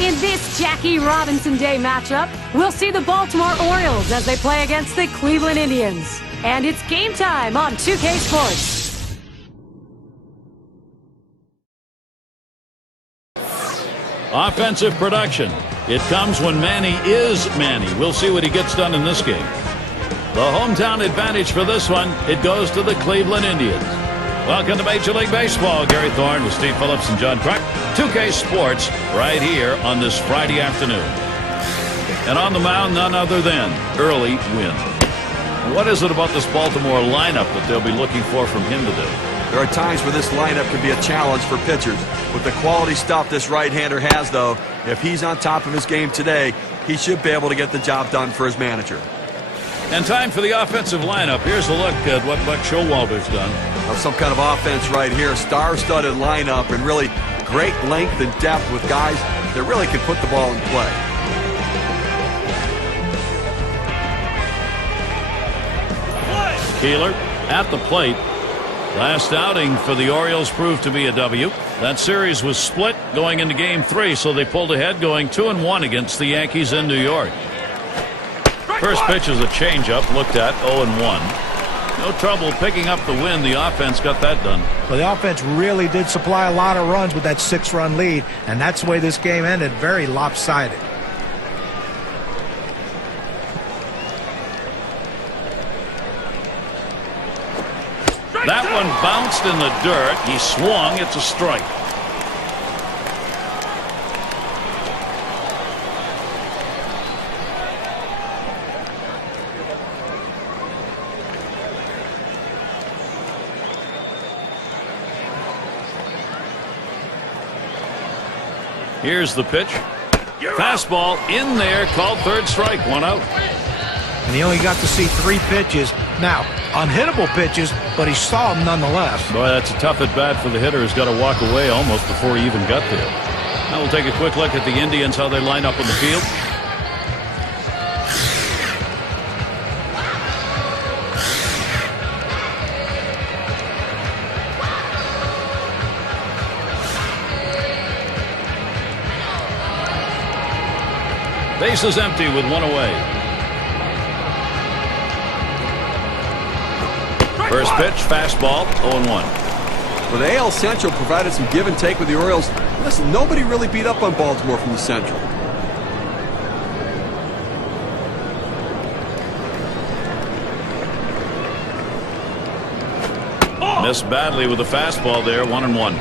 In this Jackie Robinson Day matchup, we'll see the Baltimore Orioles as they play against the Cleveland Indians. And it's game time on 2K Sports. Offensive production. It comes when Manny is Manny. We'll see what he gets done in this game. The hometown advantage for this one, it goes to the Cleveland Indians. Welcome to Major League Baseball. Gary Thorne with Steve Phillips and John Clark. 2K Sports right here on this Friday afternoon. And on the mound, none other than early Wynn. What is it about this Baltimore lineup that they'll be looking for from him today? There are times where this lineup can be a challenge for pitchers. With the quality stuff this right-hander has, though, if he's on top of his game today, he should be able to get the job done for his manager. And time for the offensive lineup. Here's a look at what Buck Showalter's done. Some kind of offense right here. Star-studded lineup and really great length and depth with guys that really can put the ball in play. Keeler at the plate. Last outing for the Orioles proved to be a W. That series was split going into Game 3, so they pulled ahead going 2-1 against the Yankees in New York. First pitch is a changeup, looked at 0-1. No trouble picking up the win. The offense got that done. Well, the offense really did supply a lot of runs with that 6-run lead, and that's the way this game ended, very lopsided. That one bounced in the dirt. He swung. It's a strike. Here's the pitch. Fastball in there, called third strike, 1 out. And he only got to see 3 pitches. Now, unhittable pitches, but he saw them nonetheless. Boy, that's a tough at bat for the hitter who's got to walk away almost before he even got there. Now we'll take a quick look at the Indians, how they line up on the field. Bases empty with 1 away. First pitch, fastball, 0-1. Well, the AL Central provided some give and take with the Orioles. Listen, nobody really beat up on Baltimore from the Central. Missed badly with the fastball there, 1-1.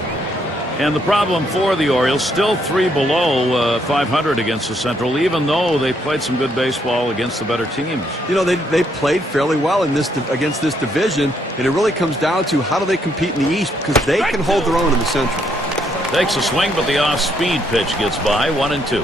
And the problem for the Orioles, still 3 below 500 against the Central, even though they played some good baseball against the better teams. You know, they played fairly well in this against this division, and it really comes down to how do they compete in the East, because they can hold their own in the Central. Takes a swing, but the off-speed pitch gets by, 1-2.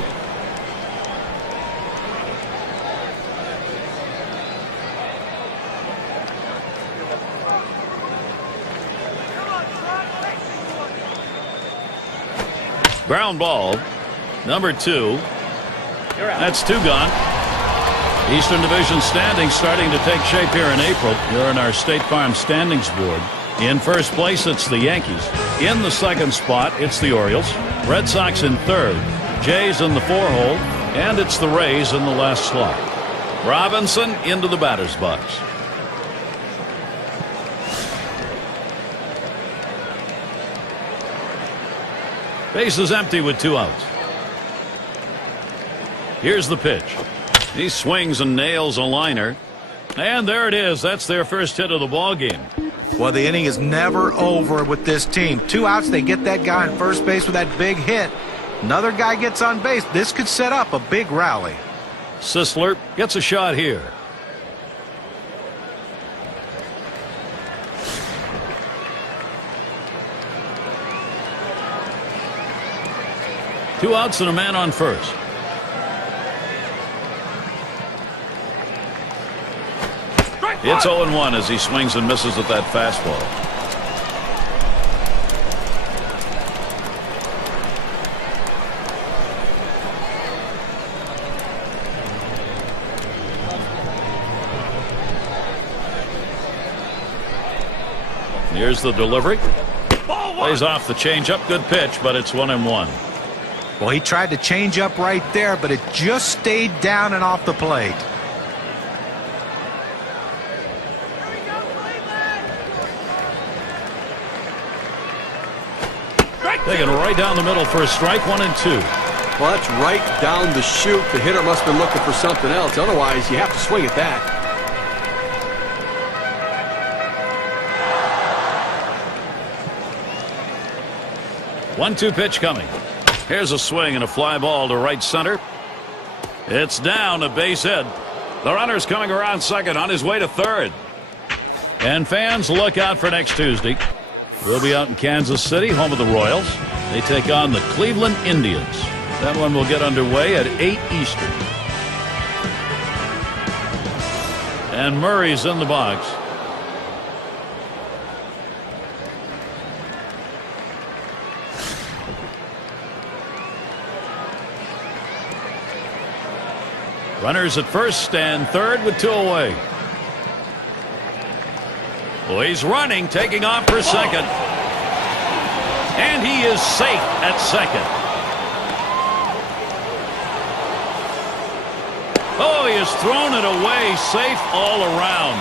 Ground ball, number 2. That's 2 gone. Eastern Division standings starting to take shape here in April. You're in our State Farm standings board. In first place, it's the Yankees. In the second spot, it's the Orioles. Red Sox in third. Jays in the 4-hole. And it's the Rays in the last slot. Robinson into the batter's box. Bases empty with 2 outs. Here's the pitch. He swings and nails a liner. And there it is. That's their first hit of the ball game. Well, the inning is never over with this team. 2 outs, they get that guy on first base with that big hit. Another guy gets on base. This could set up a big rally. Sisler gets a shot here. Two outs and a man on first. It's 0-1 as he swings and misses at that fastball. Here's the delivery. Plays off the changeup. Good pitch, but it's 1-1. Well, he tried to change up right there, but it just stayed down and off the plate. Taking it right down the middle for a strike, 1-2. Well, that's right down the chute. The hitter must have been looking for something else. Otherwise, you have to swing at that. One-two pitch coming. Here's a swing and a fly ball to right center. It's down, a base hit. The runner's coming around second on his way to third. And fans, look out for next Tuesday. We'll be out in Kansas City, home of the Royals. They take on the Cleveland Indians. That one will get underway at 8 Eastern. And Murray's in the box. Runners at first and third with 2 away. Oh, he's running, taking off for second. And he is safe at second. Oh, he has thrown it away, safe all around.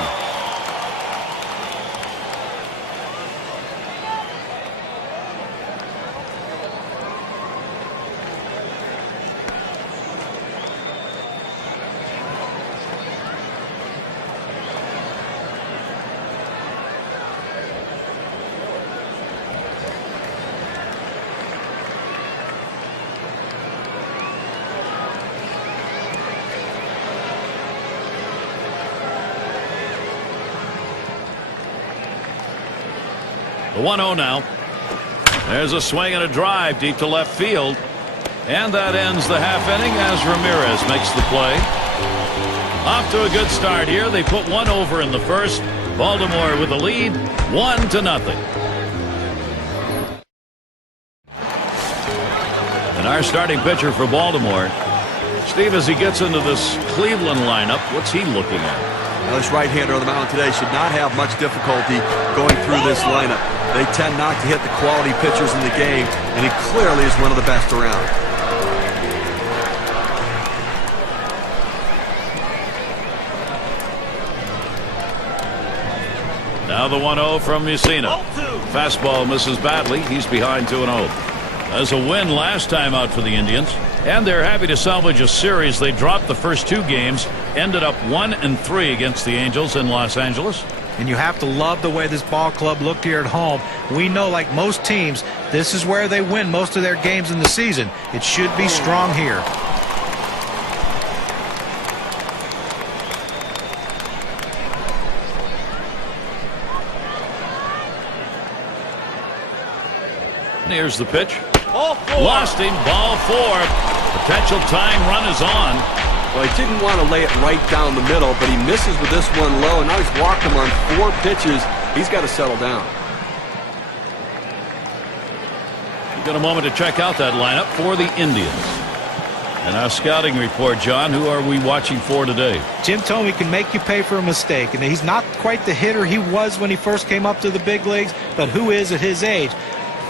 The 1-0 now. There's a swing and a drive deep to left field. And that ends the half inning as Ramirez makes the play. Off to a good start here. They put one over in the first. Baltimore with the lead, 1-0. And our starting pitcher for Baltimore, Steve, as he gets into this Cleveland lineup, what's he looking at? Now, this right-hander on the mound today should not have much difficulty going through this lineup. They tend not to hit the quality pitchers in the game, and he clearly is one of the best around. Now the 1-0 from Mussina. Fastball misses badly. He's behind 2-0. As a win last time out for the Indians, and they're happy to salvage a series. They dropped the first 2 games, ended up 1-3 against the Angels in Los Angeles. And you have to love the way this ball club looked here at home. We know, like most teams, this is where they win most of their games in the season. It should be strong here. Here's the pitch. Lost him. Ball 4. Potential tying run is on. Well, he didn't want to lay it right down the middle, but he misses with this one low, and now he's walked him on 4 pitches. He's got to settle down. You've got a moment to check out that lineup for the Indians. And our scouting report, John, who are we watching for today? Jim Thome can make you pay for a mistake, and he's not quite the hitter he was when he first came up to the big leagues, but who is at his age?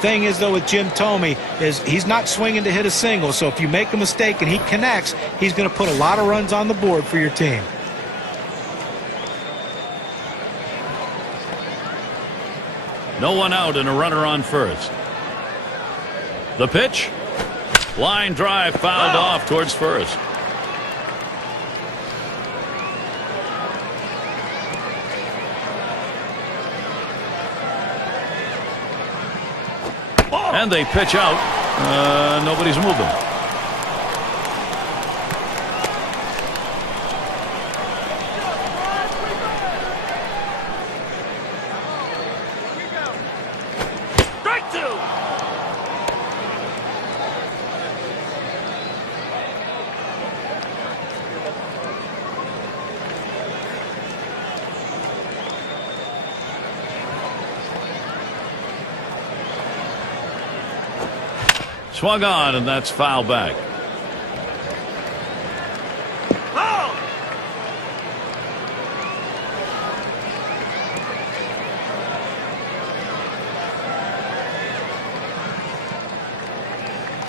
Thing is, though, with Jim Thome is he's not swinging to hit a single, so if you make a mistake and he connects, he's going to put a lot of runs on the board for your team. No one out and a runner on first. The pitch. Line drive fouled off towards first. And they pitch out. Nobody's moving. Strike 2. Swung on, and that's foul back.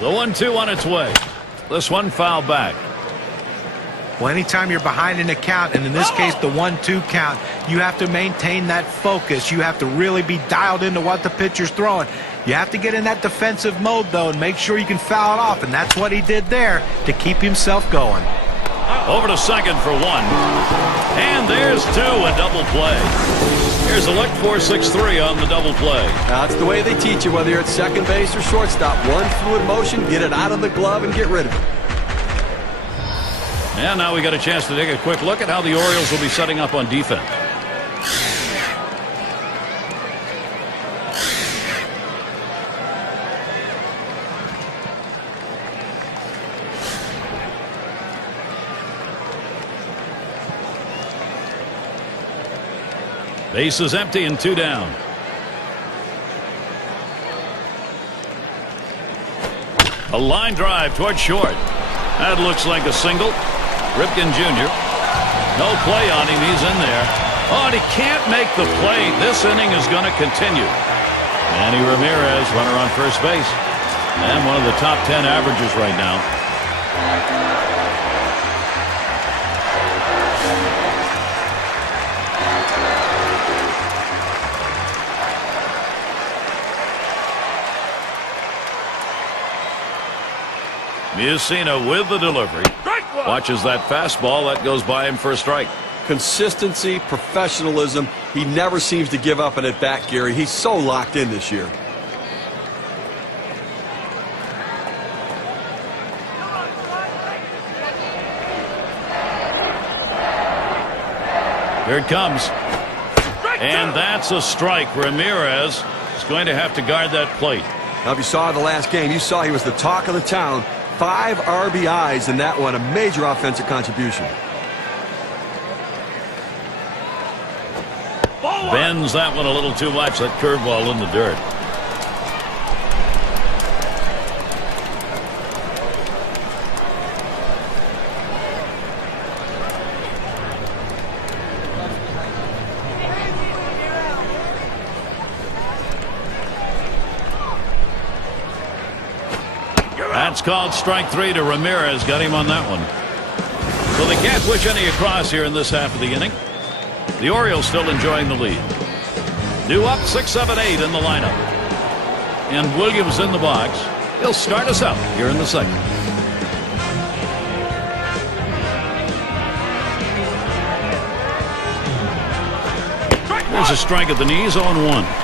The 1-2 on its way. This one fouled back. Well, anytime you're behind in a count, and in this case the 1-2 count, you have to maintain that focus. You have to really be dialed into what the pitcher's throwing. You have to get in that defensive mode, though, and make sure you can foul it off, and that's what he did there to keep himself going. Over to second for one. And there's two, a double play. Here's a look, 4-6-3 on the double play. That's the way they teach you, whether you're at second base or shortstop. One fluid motion, get it out of the glove and get rid of it. And now we got a chance to take a quick look at how the Orioles will be setting up on defense. Base is empty and two down. A line drive toward short. That looks like a single. Ripken Jr. No play on him. He's in there. Oh, and he can't make the play. This inning is going to continue. Manny Ramirez, runner on first base. And one of the top 10 averages right now. Mussina with the delivery. Watches that fastball. That goes by him for a strike. Consistency, professionalism. He never seems to give up an at-bat, Gary. He's so locked in this year. Here it comes. And that's a strike. Ramirez is going to have to guard that plate. Now, if you saw the last game, you saw he was the talk of the town. 5 RBIs in that one, a major offensive contribution. Bends that one a little too much, that curveball in the dirt. That's called strike 3 to Ramirez. Got him on that one. So they can't push any across here in this half of the inning. The Orioles still enjoying the lead. Due up 6-7-8 in the lineup. And Williams in the box. He'll start us out here in the second. There's a strike at the knees, 0-1.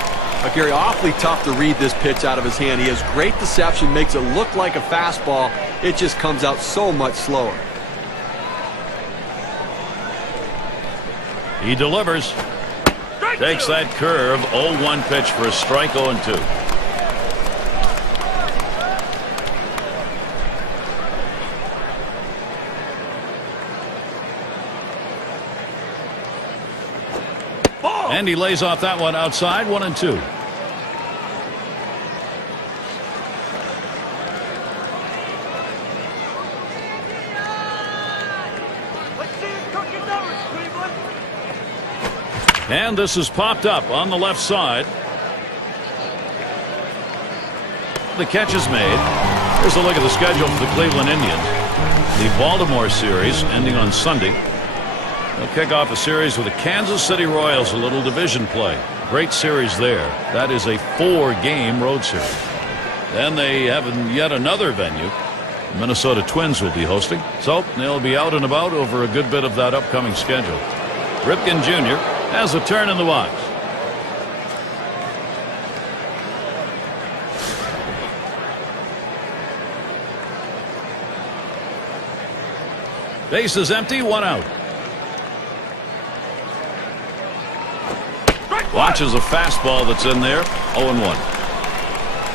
Gary, awfully tough to read this pitch out of his hand. He has great deception, makes it look like a fastball. It just comes out so much slower. He delivers. Takes that curve. 0-1 pitch for a strike, 0-2. And he lays off that one outside, 1-2. And this is popped up on the left side. The catch is made. Here's a look at the schedule for the Cleveland Indians. The Baltimore series ending on Sunday. They'll kick off a series with the Kansas City Royals, a little division play. Great series there. That is a 4-game road series. Then they have yet another venue. The Minnesota Twins will be hosting. So they'll be out and about over a good bit of that upcoming schedule. Ripken Jr. has a turn in the box. Base is empty, 1 out. Watches a fastball that's in there, 0-1.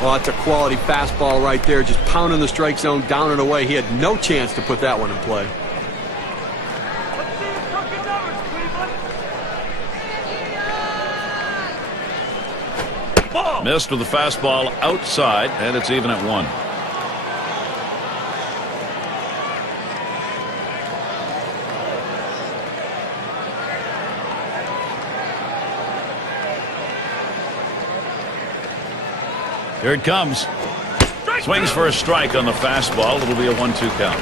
Well, that's a quality fastball right there, just pounding the strike zone down and away. He had no chance to put that one in play. Missed with the fastball outside, and it's even at 1. Here it comes. Swings for a strike on the fastball. It'll be a 1-2 count.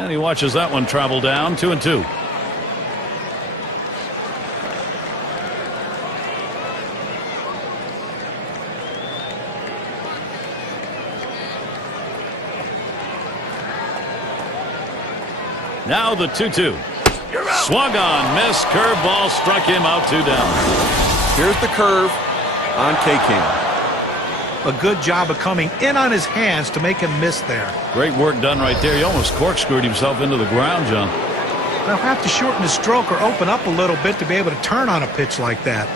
And he watches that one travel down. 2-2. Now the 2-2. Swung on, missed, curveball struck him out, 2 down. Here's the curve on K-King. A good job of coming in on his hands to make him miss there. Great work done right there. He almost corkscrewed himself into the ground, John. They'll have to shorten his stroke or open up a little bit to be able to turn on a pitch like that.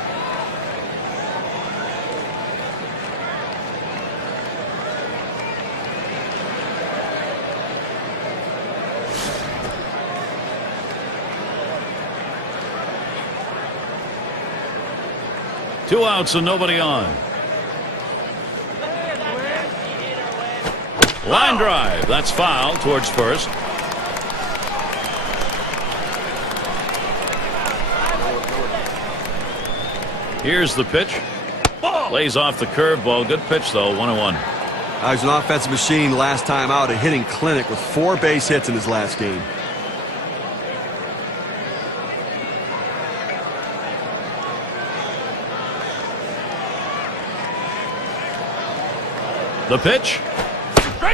Two outs and nobody on. Line drive. That's foul towards first. Here's the pitch. Lays off the curveball. Good pitch, though. 1-1. He's an offensive machine last time out, a hitting clinic with 4 base hits in his last game. The pitch.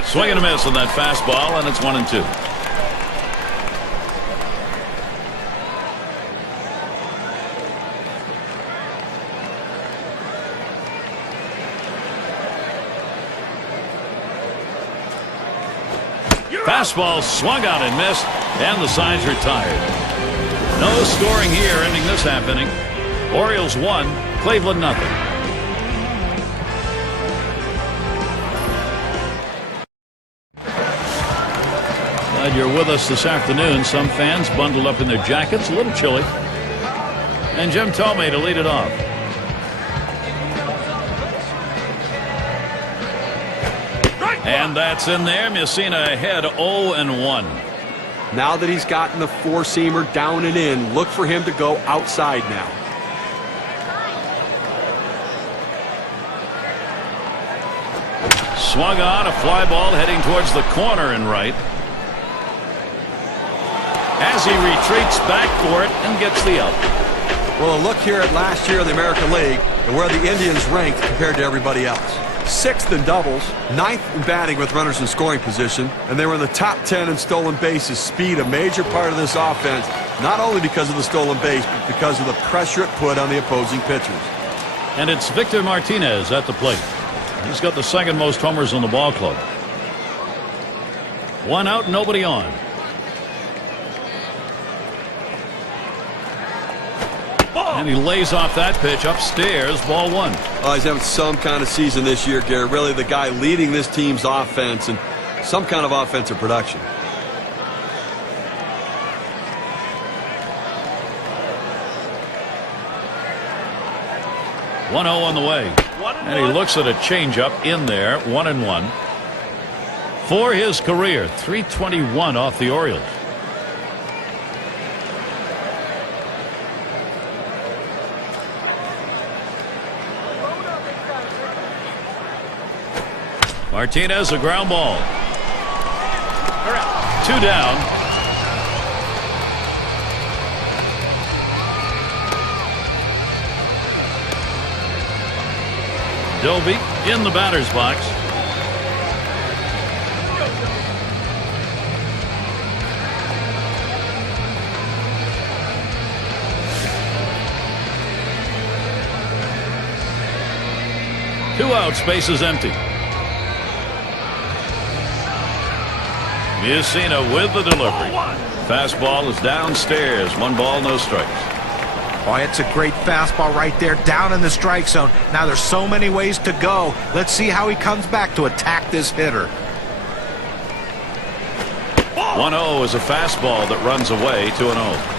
Swing and a miss on that fastball, and it's 1-2. Fastball swung out and missed, and the side's retired. No scoring here, ending this half inning. Orioles 1, Cleveland nothing. Glad you're with us this afternoon. Some fans bundled up in their jackets, a little chilly. And Jim Thome to lead it off. And that's in there. Mussina ahead 0-1. Now that he's gotten the 4-seamer down and in, look for him to go outside now. Swung on, a fly ball heading towards the corner and right. As he retreats back for it and gets the out. Well, a look here at last year in the American League and where the Indians ranked compared to everybody else. 6th in doubles, 9th in batting with runners in scoring position, and they were in the top 10 in stolen bases. Speed, a major part of this offense, not only because of the stolen base, but because of the pressure it put on the opposing pitchers. And it's Victor Martinez at the plate. He's got the 2nd most homers on the ball club. 1 out, nobody on. And he lays off that pitch upstairs, ball 1. Oh, he's having some kind of season this year, Gary. Really the guy leading this team's offense and some kind of offensive production. One 0 on the way. And he looks at a changeup in there, 1-1. For his career, 321 off the Orioles. Martinez, a ground ball. 2 down. Doby in the batter's box. Two out, space is empty. Mussina with the delivery. Fastball is downstairs. 1 ball, no strikes. Oh, it's a great fastball right there down in the strike zone. Now there's so many ways to go. Let's see how he comes back to attack this hitter. 1-0 is a fastball that runs away. 2-0.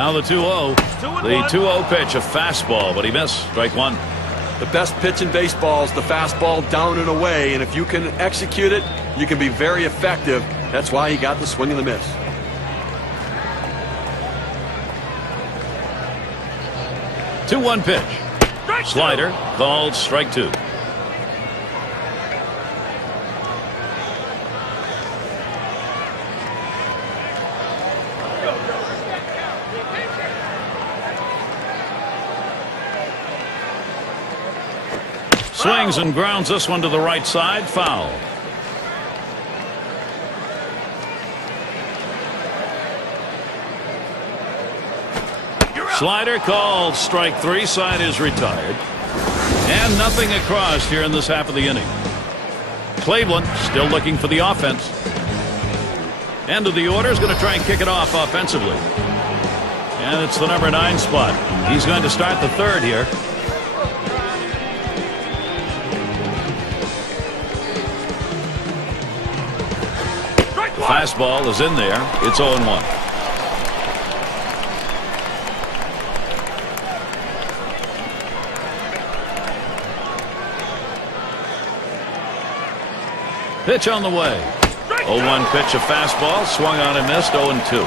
Now the 2-0. The 2-0 pitch, a fastball, but he missed. Strike one. The best pitch in baseball is the fastball down and away, and if you can execute it, you can be very effective. That's why he got the swing and the miss. Two-one pitch. Slider called strike two. Swings and grounds this one to the right side. Foul. Slider called strike three. Side is retired. And nothing across here in this half of the inning. Cleveland still looking for the offense. End of the order is going to try and kick it off offensively. And it's the number 9 spot. He's going to start the third here. Fastball is in there. It's 0-1. Pitch on the way. 0-1 pitch, a fastball. Swung on and missed. 0-2.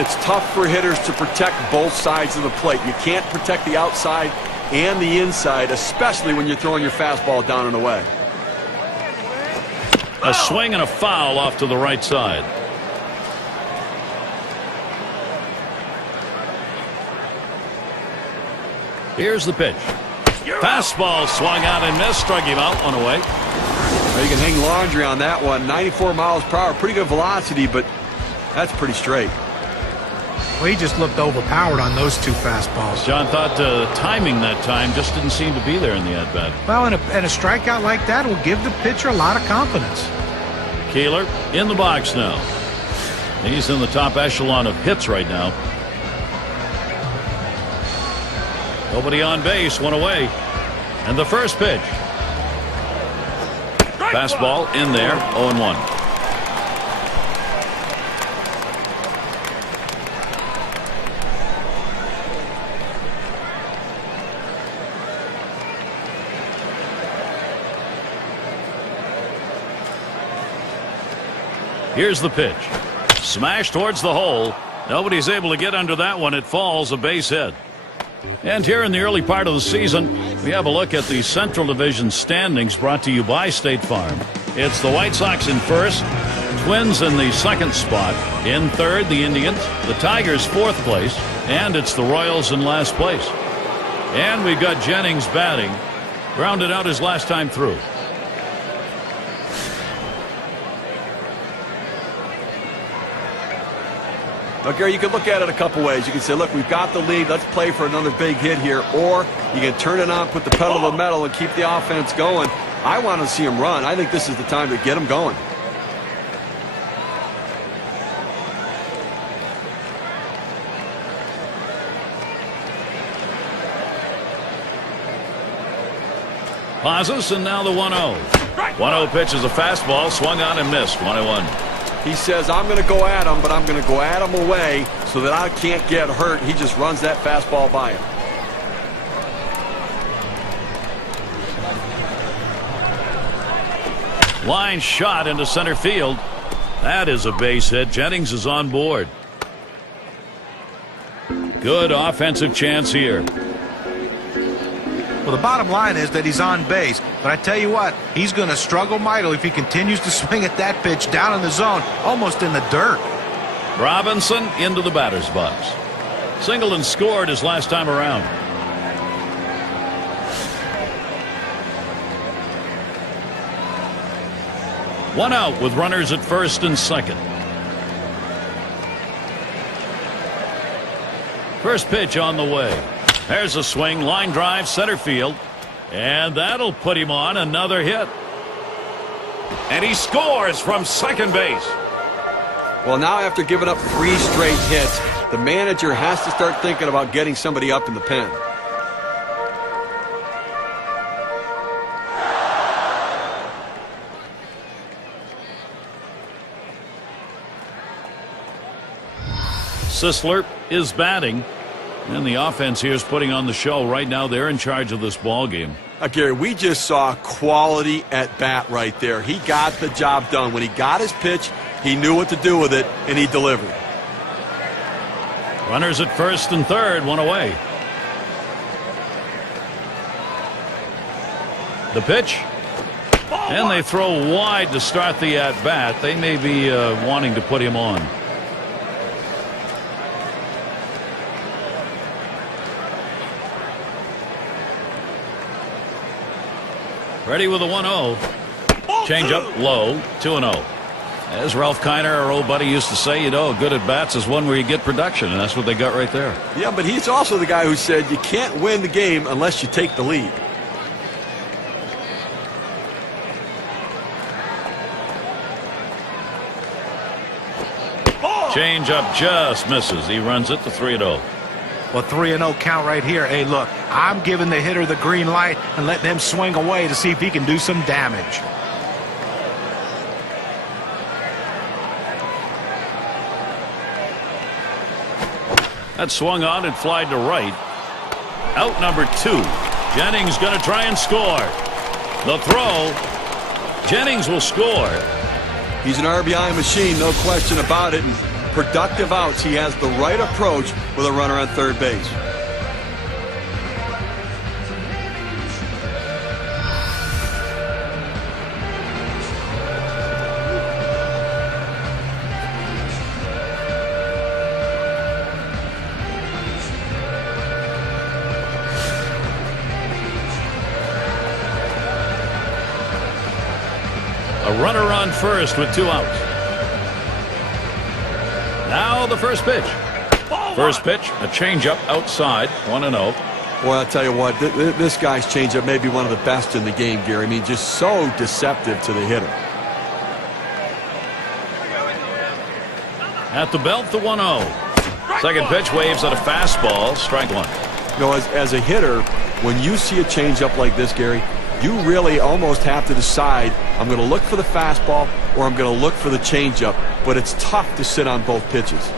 It's tough for hitters to protect both sides of the plate. You can't protect the outside and the inside, especially when you're throwing your fastball down and away. A swing and a foul off to the right side. Here's the pitch. Fastball swung out and missed. Struck him out. One away. Well, you can hang laundry on that one. 94 miles per hour. Pretty good velocity, but that's pretty straight. Well, he just looked overpowered on those two fastballs. John thought timing that time just didn't seem to be there in the at-bat. Well, and a strikeout like that will give the pitcher a lot of confidence. Keeler in the box now. He's in the top echelon of hits right now. Nobody on base, one away. And the first pitch. Fastball in there, 0-1. Here's the pitch. Smash towards the hole. Nobody's able to get under that one. It falls, a base hit. And here in the early part of the season, we have a look at the Central Division standings brought to you by State Farm. It's the White Sox in first, Twins in the second spot, in third the Indians, the Tigers fourth place, and it's the Royals in last place. And we've got Jennings batting, grounded out his last time through. Now, Gary, you can look at it a couple ways. You can say, look, we've got the lead. Let's play for another big hit here. Or you can turn it on, put the pedal to the metal, and keep the offense going. I want to see him run. I think this is the time to get him going. Pauses, and now the 1-0. 1-0 pitch is a fastball, swung on and missed. 1-1. He says, I'm going to go at him, but I'm going to go at him away so that I can't get hurt. He just runs that fastball by him. Line shot into center field. That is a base hit. Jennings is on board. Good offensive chance here. Well, the bottom line is that he's on base. But I tell you what, he's going to struggle mightily if he continues to swing at that pitch down in the zone, almost in the dirt. Robinson into the batter's box. Singleton scored his last time around. One out with runners at first and second. First pitch on the way. There's a swing, line drive, center field. And that'll put him on another hit. And he scores from second base. Well, now after giving up 3 straight hits, the manager has to start thinking about getting somebody up in the pen. Sisler is batting. And the offense here is putting on the show. Right now, they're in charge of this ball game. Gary, we just saw quality at bat right there. He got the job done. When he got his pitch, he knew what to do with it, and he delivered. Runners at first and third, one away. The pitch. And they throw wide to start the at-bat. They may be wanting to put him on. Ready with a 1-0. Change up low, 2-0. As Ralph Kiner, our old buddy, used to say, you know, good at bats is one where you get production, and that's what they got right there. Yeah, but he's also the guy who said you can't win the game unless you take the lead. Change up just misses. He runs it to 3-0. Well, 3-0 count right here. Hey, look, I'm giving the hitter the green light and letting him swing away to see if he can do some damage. That swung on and flied to right. Out number 2. Jennings going to try and score. The throw. Jennings will score. He's an RBI machine, no question about it. And productive outs. He has the right approach with a runner on third base. A runner on first with 2 outs. Now the first pitch. First pitch, a changeup outside, 1-0. Boy, I'll tell you what, this guy's changeup may be one of the best in the game, Gary. I mean, just so deceptive to the hitter. At the belt, the 1-0. Second pitch waves at a fastball, strike 1. You know, as a hitter, when you see a changeup like this, Gary, you really almost have to decide, I'm going to look for the fastball or I'm going to look for the changeup, but it's tough to sit on both pitches.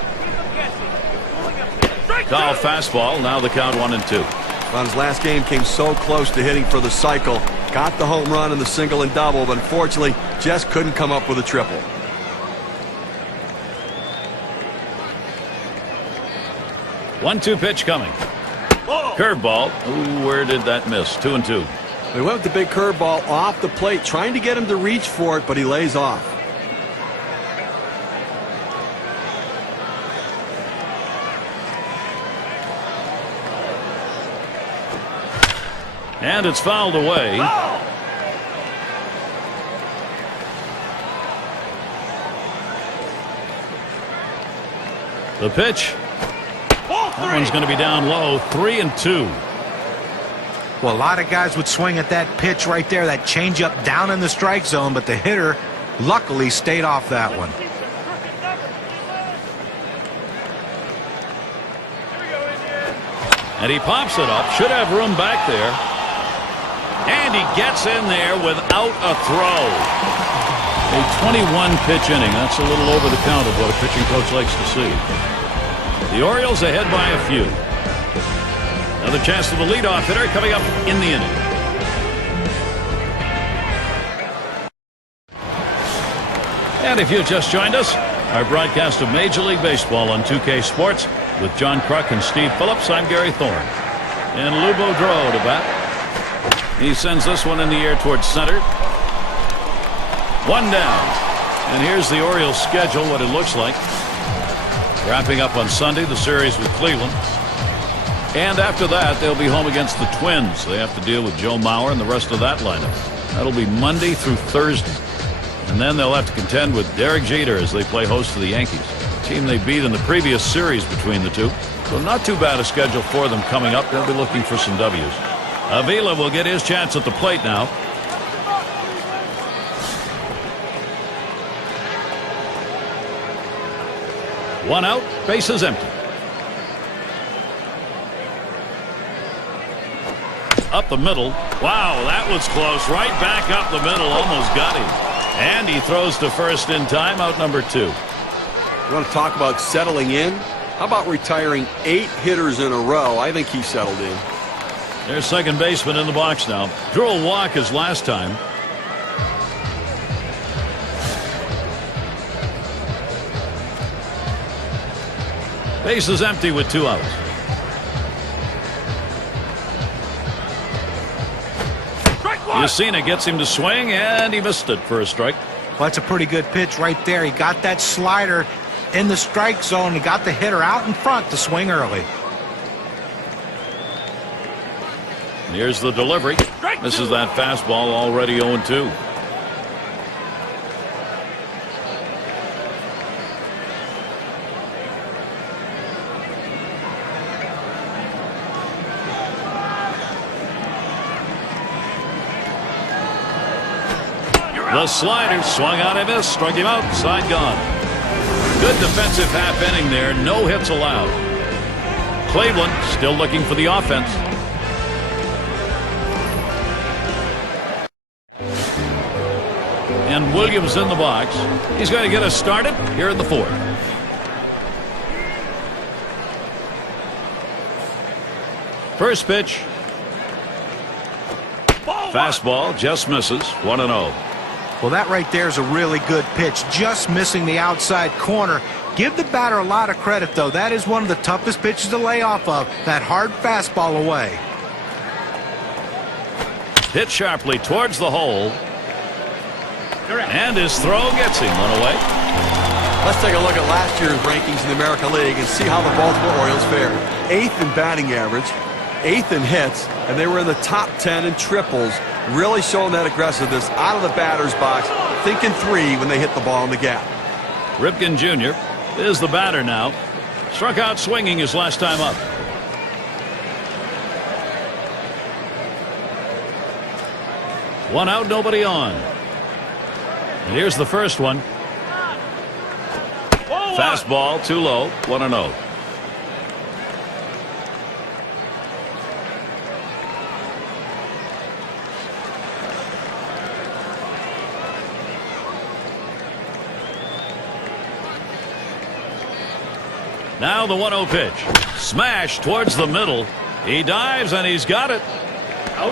Foul fastball, now the count 1-2. On his last game, came so close to hitting for the cycle, got the home run and the single and double, but unfortunately just couldn't come up with a triple. One-two pitch coming. Curveball. Ooh, where did that miss? 2-2. They went with the big curveball off the plate, trying to get him to reach for it, but he lays off. And it's fouled away. The pitch. That one's going to be down low, 3-2. Well, a lot of guys would swing at that pitch right there, that changeup down in the strike zone, but the hitter luckily stayed off that one. And he pops it up. Should have room back there. And he gets in there without a throw. A 21-pitch inning. That's a little over the count of what a pitching coach likes to see. The Orioles ahead by a few. Another chance for the leadoff hitter coming up in the inning. And if you just joined us, our broadcast of Major League Baseball on 2K Sports with John Kruk and Steve Phillips. I'm Gary Thorne. And Lou Boudreau to bat. He sends this one in the air towards center. One down. And here's the Orioles schedule, what it looks like. Wrapping up on Sunday, the series with Cleveland. And after that, they'll be home against the Twins. They have to deal with Joe Mauer and the rest of that lineup. That'll be Monday through Thursday. And then they'll have to contend with Derek Jeter as they play host to the Yankees, a team they beat in the previous series between the two. So not too bad a schedule for them coming up. They'll be looking for some W's. Avila will get his chance at the plate now. One out, bases empty. Up the middle. Wow, that was close. Right back up the middle. Almost got him. And he throws to first in time. Out number 2. You want to talk about settling in? How about retiring 8 hitters in a row? I think he's settled in. There's second baseman in the box now. Drew a walk as last time. Base is empty with 2 outs. Mussina gets him to swing, and he missed it for a strike. Well, that's a pretty good pitch right there. He got that slider in the strike zone. He got the hitter out in front to swing early. Here's the delivery. Misses that fastball, already 0-2. The slider swung out and missed. Struck him out. Side gone. Good defensive half inning there. No hits allowed. Cleveland still looking for the offense. And Williams in the box. He's going to get us started here in the 4th. First pitch. Fastball just misses. 1-0. Well, that right there is a really good pitch. Just missing the outside corner. Give the batter a lot of credit, though. That is one of the toughest pitches to lay off of. That hard fastball away. Hit sharply towards the hole. And his throw gets him. One away. Let's take a look at last year's rankings in the American League and see how the Baltimore Orioles fared. 8th in batting average, 8th in hits, and they were in the top 10 in triples. Really showing that aggressiveness out of the batter's box, thinking 3 when they hit the ball in the gap. Ripken Jr. is the batter now. Struck out swinging his last time up. One out, nobody on. And here's the first one. Fastball too low. 1-0. Now the 1-0 pitch. Smash towards the middle. He dives and he's got it.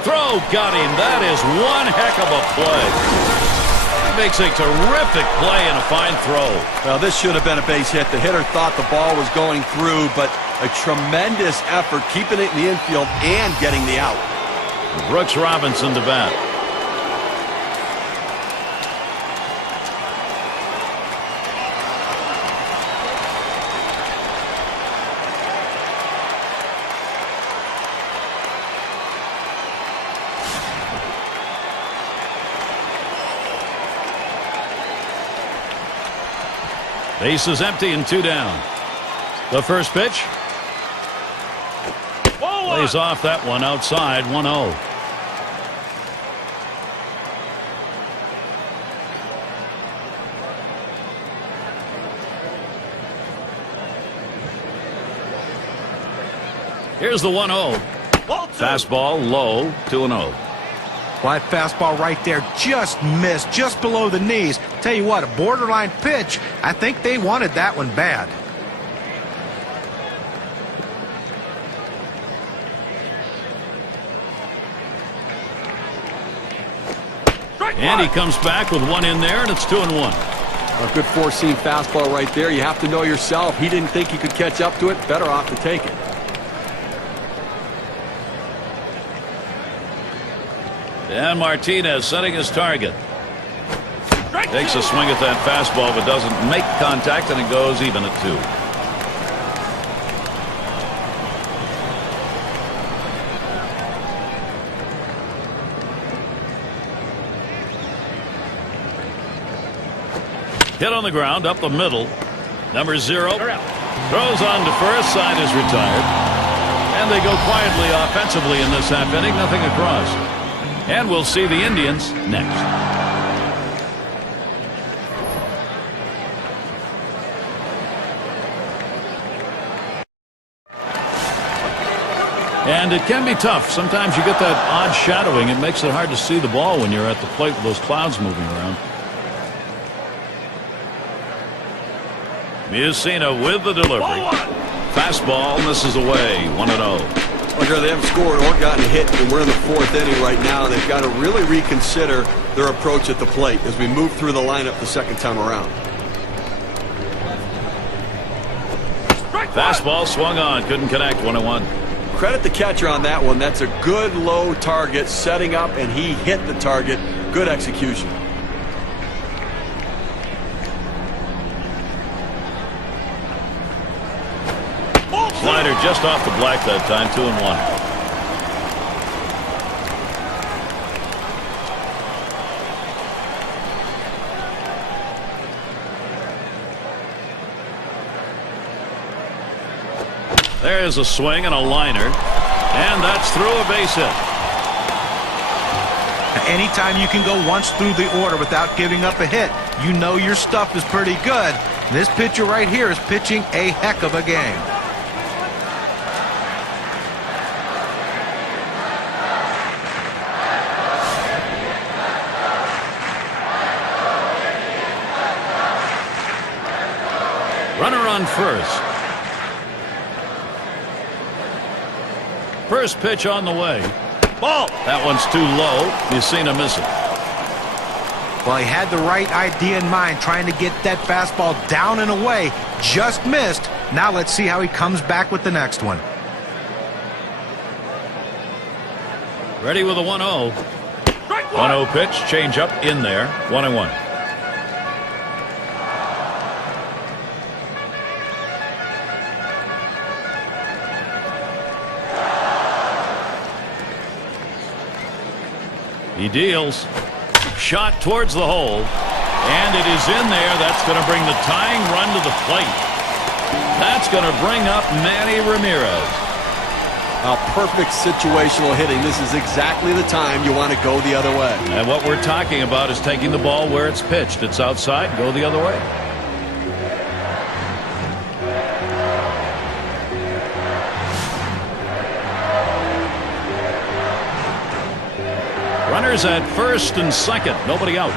Throw got him. That is one heck of a play. He makes a terrific play and a fine throw. Well, this should have been a base hit. The hitter thought the ball was going through, but a tremendous effort keeping it in the infield and getting the out. Brooks Robinson to bat. Base is empty and 2 down. The first pitch. Lays off that one outside. 1-0. Here's the 1-0. Fastball low. 2-0. Well, that fastball right there just missed, just below the knees. Tell you what, a borderline pitch. I think they wanted that one bad. And he comes back with one in there, and it's 2-1. A good four-seam fastball right there. You have to know yourself. He didn't think he could catch up to it. Better off to take it. And Martinez setting his target. Takes a swing at that fastball, but doesn't make contact, and it goes even at 2. Hit on the ground up the middle. Number 0 throws on to first. Side is retired. And they go quietly offensively in this half inning. Nothing across. And we'll see the Indians next. And it can be tough. Sometimes you get that odd shadowing. It makes it hard to see the ball when you're at the plate with those clouds moving around. Mussina with the delivery. Fastball misses away. 1-0. Well, they haven't scored or gotten a hit, and we're in the 4th inning right now. They've got to really reconsider their approach at the plate as we move through the lineup the second time around. Fastball swung on, couldn't connect. 1-1. Credit the catcher on that one. That's a good low target, setting up, and he hit the target. Good execution. Slider just off the black that time. 2-1. There's a swing and a liner, and that's through a base hit. Anytime you can go once through the order without giving up a hit, you know your stuff is pretty good. This pitcher right here is pitching a heck of a game. Runner on first. First pitch on the way. Ball. That one's too low. Mussina misses. Well, he had the right idea in mind, trying to get that fastball down and away. Just missed. Now let's see how he comes back with the next one. Ready with a 1-0. 1-0 pitch. Change up in there. 1-1. He deals. Shot towards the hole. And it is in there. That's going to bring the tying run to the plate. That's going to bring up Manny Ramirez. A perfect situational hitting. This is exactly the time you want to go the other way. And what we're talking about is taking the ball where it's pitched. It's outside. Go the other way. Runners at first and second. Nobody out.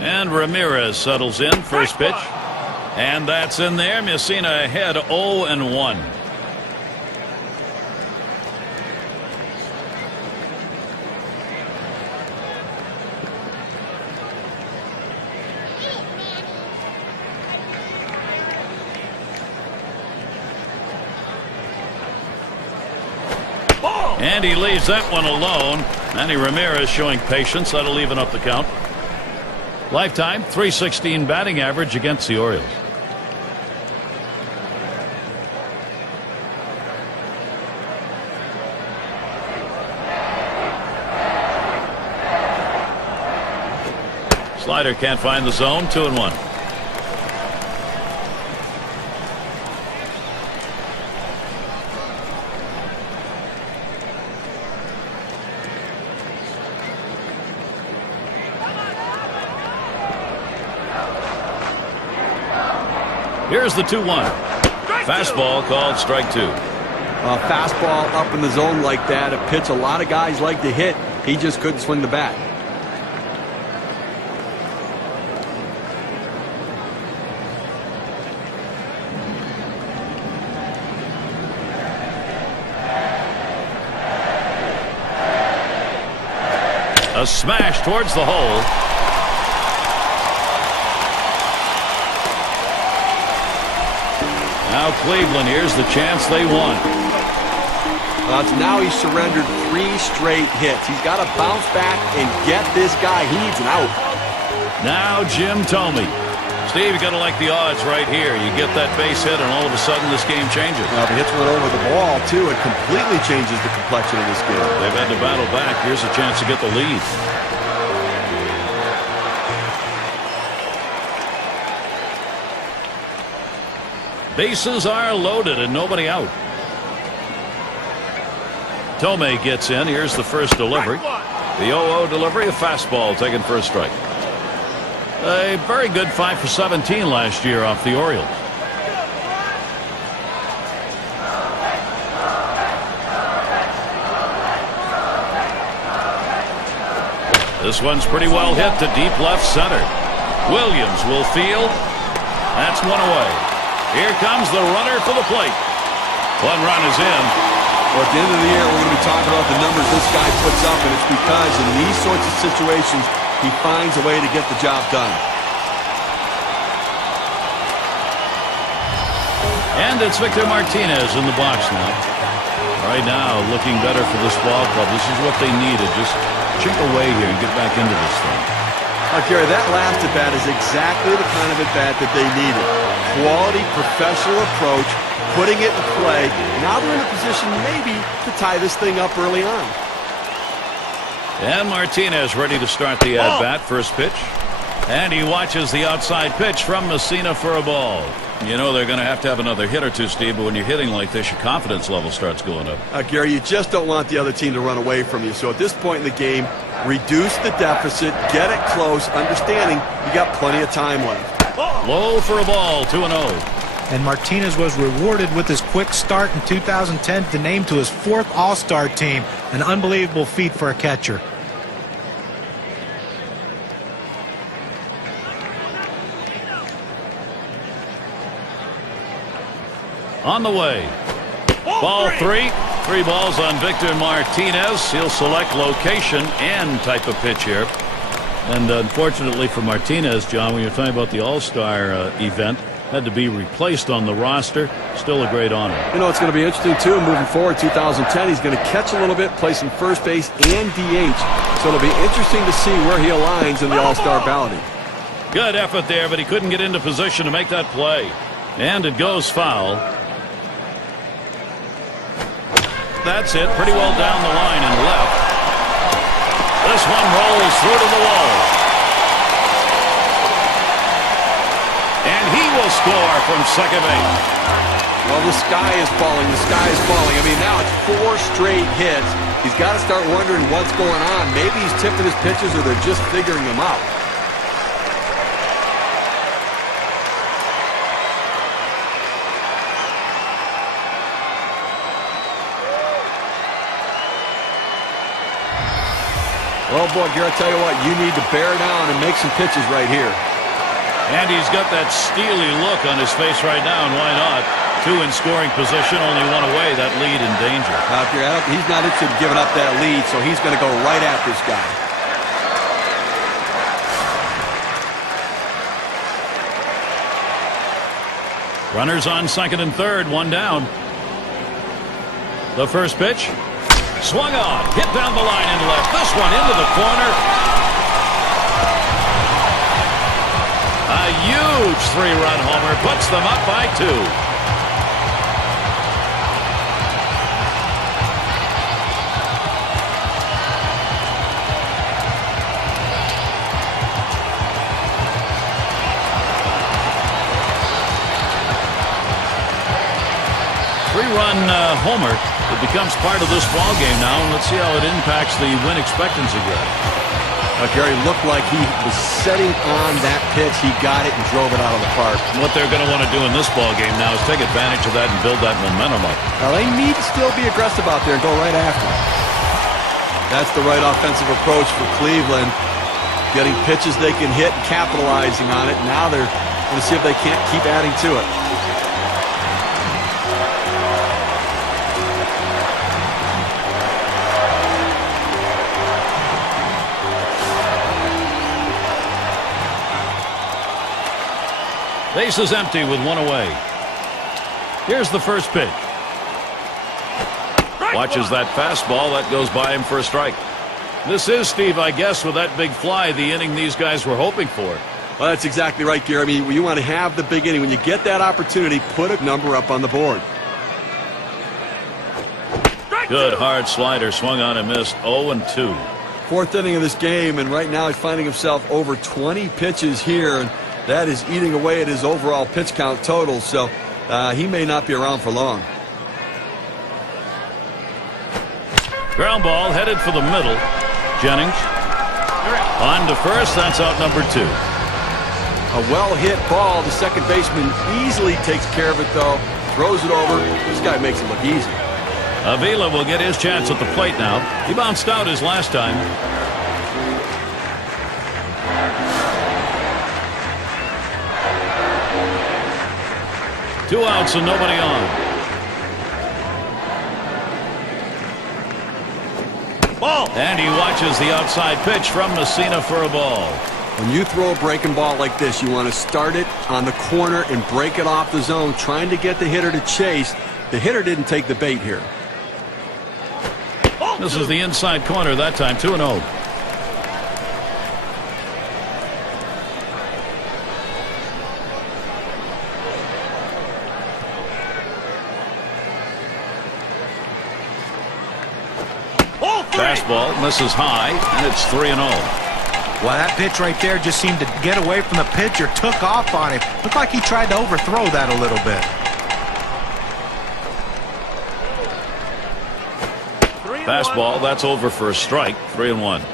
And Ramirez settles in. First pitch. And that's in there. Mussina ahead 0-1. And he leaves that one alone. Manny Ramirez showing patience. That'll even up the count. Lifetime .316 batting average against the Orioles. Slider can't find the zone. 2-1. Here's the 2-1. Fastball called strike 2. Fastball up in the zone like that, a pitch a lot of guys like to hit. He just couldn't swing the bat. A smash towards the hole. Now Cleveland, here's the chance they want. Now he's surrendered 3 straight hits. He's got to bounce back and get this guy. He needs an out. Now Jim Thome. Steve, you got to like the odds right here. You get that base hit and all of a sudden this game changes. Well, if he hits one over the ball too, it completely changes the complexion of this game. They've had to battle back. Here's a chance to get the lead. Bases are loaded and nobody out. Thome gets in. Here's the first delivery. The 0-0 delivery, a fastball taken for a strike. A very good 5 for 17 last year off the Orioles. This one's pretty well hit to deep left center. Williams will field. That's one away. Here comes the runner for the plate. One run is in. Well, at the end of the year, we're going to be talking about the numbers this guy puts up, and it's because in these sorts of situations, he finds a way to get the job done. And it's Victor Martinez in the box now. Right now, looking better for this ball club. This is what they needed. Just chip away here and get back into this thing. Gary, that last at-bat is exactly the kind of at-bat that they needed. Quality, professional approach, putting it in play. Now they're in a position maybe to tie this thing up early on. And Martinez ready to start the at-bat. First pitch. And he watches the outside pitch from Mussina for a ball. You know they're going to have another hit or two, Steve, but when you're hitting like this, your confidence level starts going up. Gary, you just don't want the other team to run away from you. So at this point in the game, reduce the deficit, get it close, understanding you got plenty of time left. Low for a ball, 2-0. And Martinez was rewarded with his quick start in 2010 to name to his 4th All-Star team. An unbelievable feat for a catcher. On the way. Ball 3. 3 balls on Victor Martinez. He'll select location and type of pitch here. And unfortunately for Martinez, John, when you're talking about the All-Star event, had to be replaced on the roster. Still a great honor. You know, it's going to be interesting, too, moving forward. 2010, he's going to catch a little bit, play some first base and DH. So it'll be interesting to see where he aligns in the All-Star balloting. Good effort there, but he couldn't get into position to make that play. And it goes foul. That's it. Pretty well down the line and left. This one rolls through to the wall. And he will score from second base. Well, the sky is falling. The sky is falling. I mean, now it's 4 straight hits. He's got to start wondering what's going on. Maybe he's tipping his pitches or they're just figuring them out. Well, boy, Gary, I tell you what, you need to bear down and make some pitches right here. And he's got that steely look on his face right now, and why not? 2 in scoring position, only 1 away, that lead in danger. Gary, he's not interested in giving up that lead, so he's going to go right at this guy. Runners on second and third, 1 down. The first pitch. Swung on, hit down the line and left. This one into the corner. A huge 3-run homer puts them up by 2. Three-run homer. It becomes part of this ball game now, and let's see how it impacts the win expectancy grade. Gary looked like he was setting on that pitch. He got it and drove it out of the park. What they're going to want to do in this ball game now is take advantage of that and build that momentum up. Now, they need to still be aggressive out there and go right after it. That's the right offensive approach for Cleveland. Getting pitches they can hit and capitalizing on it. Now they're going to see if they can't keep adding to it. Base is empty with 1 away. Here's the first pitch. Watches that fastball. That goes by him for a strike. This is, Steve, I guess, with that big fly, the inning these guys were hoping for. Well, that's exactly right, Gary. I mean, you want to have the big inning. When you get that opportunity, put a number up on the board. Good hard slider, swung on and missed. 0-2. 4th inning of this game, and right now he's finding himself over 20 pitches here, and that is eating away at his overall pitch count total, so he may not be around for long. Ground ball headed for the middle. Jennings on to first. That's out number 2. A well-hit ball. The second baseman easily takes care of it, though. Throws it over. This guy makes it look easy. Avila will get his chance at the plate now. He bounced out his last time. 2 outs and nobody on. Ball. And he watches the outside pitch from Mussina for a ball. When you throw a breaking ball like this, you want to start it on the corner and break it off the zone, trying to get the hitter to chase. The hitter didn't take the bait here. This is the inside corner that time, 2-0. Fastball misses high, and it's 3-0. Well, that pitch right there just seemed to get away from the pitcher, took off on him. Looked like he tried to overthrow that a little bit. Fastball, that's over for a strike, 3-1.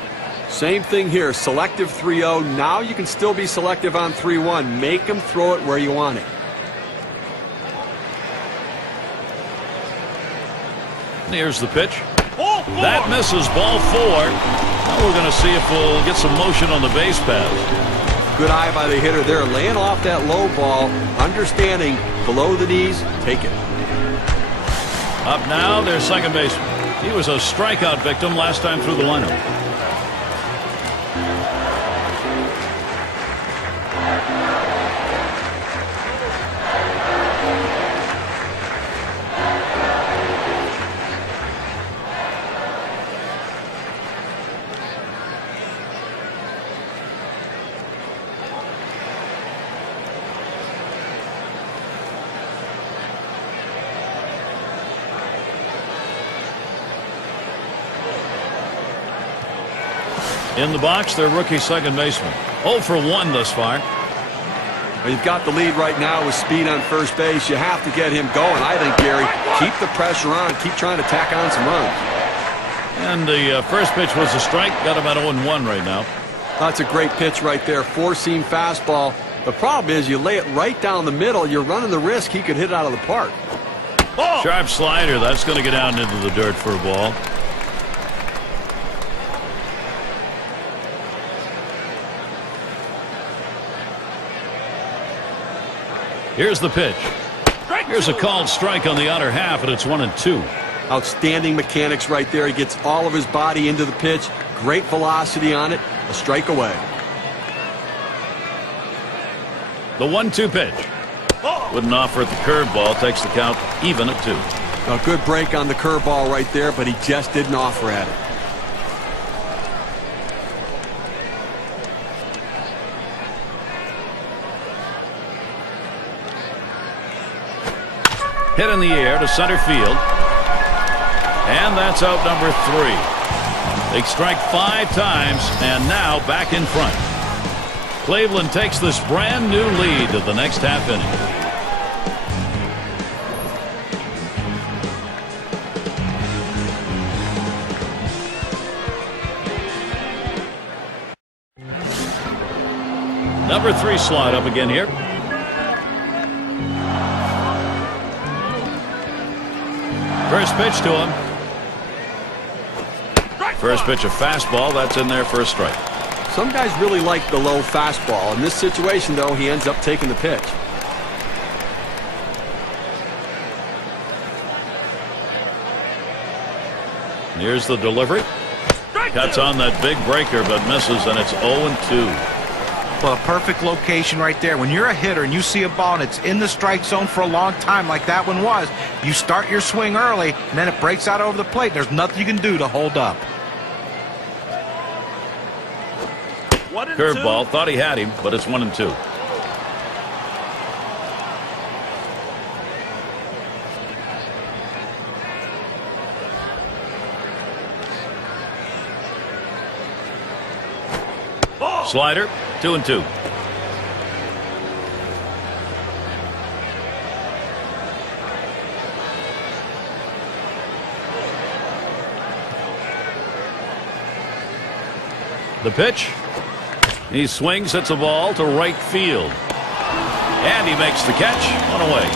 Same thing here, selective 3-0. Now you can still be selective on 3-1. Make him throw it where you want it. Here's the pitch. That misses, ball 4. Now we're going to see if we'll get some motion on the base pass. Good eye by the hitter there, laying off that low ball, understanding below the knees, take it. Up now, their second baseman. He was a strikeout victim last time through the lineup. In the box, their rookie second baseman. 0 for 1 thus far. Well, you've got the lead right now with speed on first base. You have to get him going. I think, Gary, keep the pressure on. Keep trying to tack on some runs. And the first pitch was a strike. Got about 0-1 right now. That's a great pitch right there. Four-seam fastball. The problem is you lay it right down the middle. You're running the risk he could hit it out of the park. Ball. Sharp slider. That's going to get down into the dirt for a ball. Here's the pitch. Here's a called strike on the outer half, and it's 1-2. Outstanding mechanics right there. He gets all of his body into the pitch. Great velocity on it. A strike away. The 1-2 pitch. Wouldn't offer at the curveball. Takes the count even at 2. A good break on the curveball right there, but he just didn't offer at it. Hit in the air to center field. And that's out number 3. They strike 5 times, and now back in front. Cleveland takes this brand new lead to the next half inning. Number 3 slide up again here. First pitch to him. First pitch a fastball. That's in there for a strike. Some guys really like the low fastball. In this situation, though, he ends up taking the pitch. Here's the delivery. Cuts on that big breaker, but misses, and it's 0-2. Well, a perfect location right there. When you're a hitter and you see a ball and it's in the strike zone for a long time like that one was, you start your swing early, and then it breaks out over the plate. There's nothing you can do to hold up. Curveball. Thought he had him, but it's 1-2. Slider, 2-2. The pitch. He swings, hits a ball to right field. And he makes the catch. One away.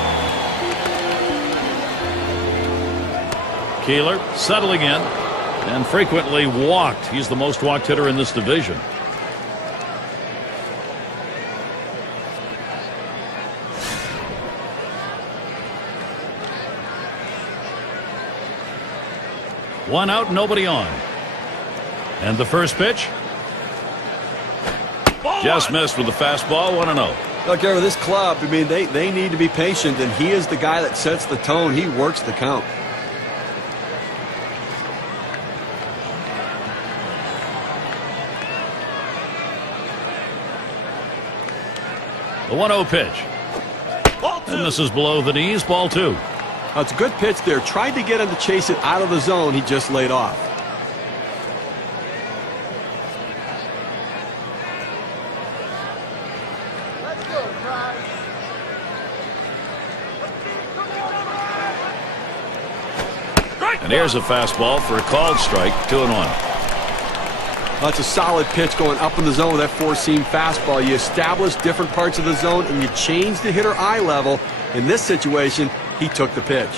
Keeler settling in and frequently walked. He's the most walked hitter in this division. One out, nobody on. And the first pitch. Just missed with the fastball. 1-0. Look, Gary, with this club, I mean, they need to be patient, and he is the guy that sets the tone. He works the count. The 1-0 pitch. And this is below the knees. Ball 2. It's a good pitch there. Tried to get him to chase it out of the zone. He just laid off. And here's a fastball for a called strike. 2-1. That's a solid pitch going up in the zone with that four-seam fastball. You establish different parts of the zone and you change the hitter eye level. In this situation, he took the pitch.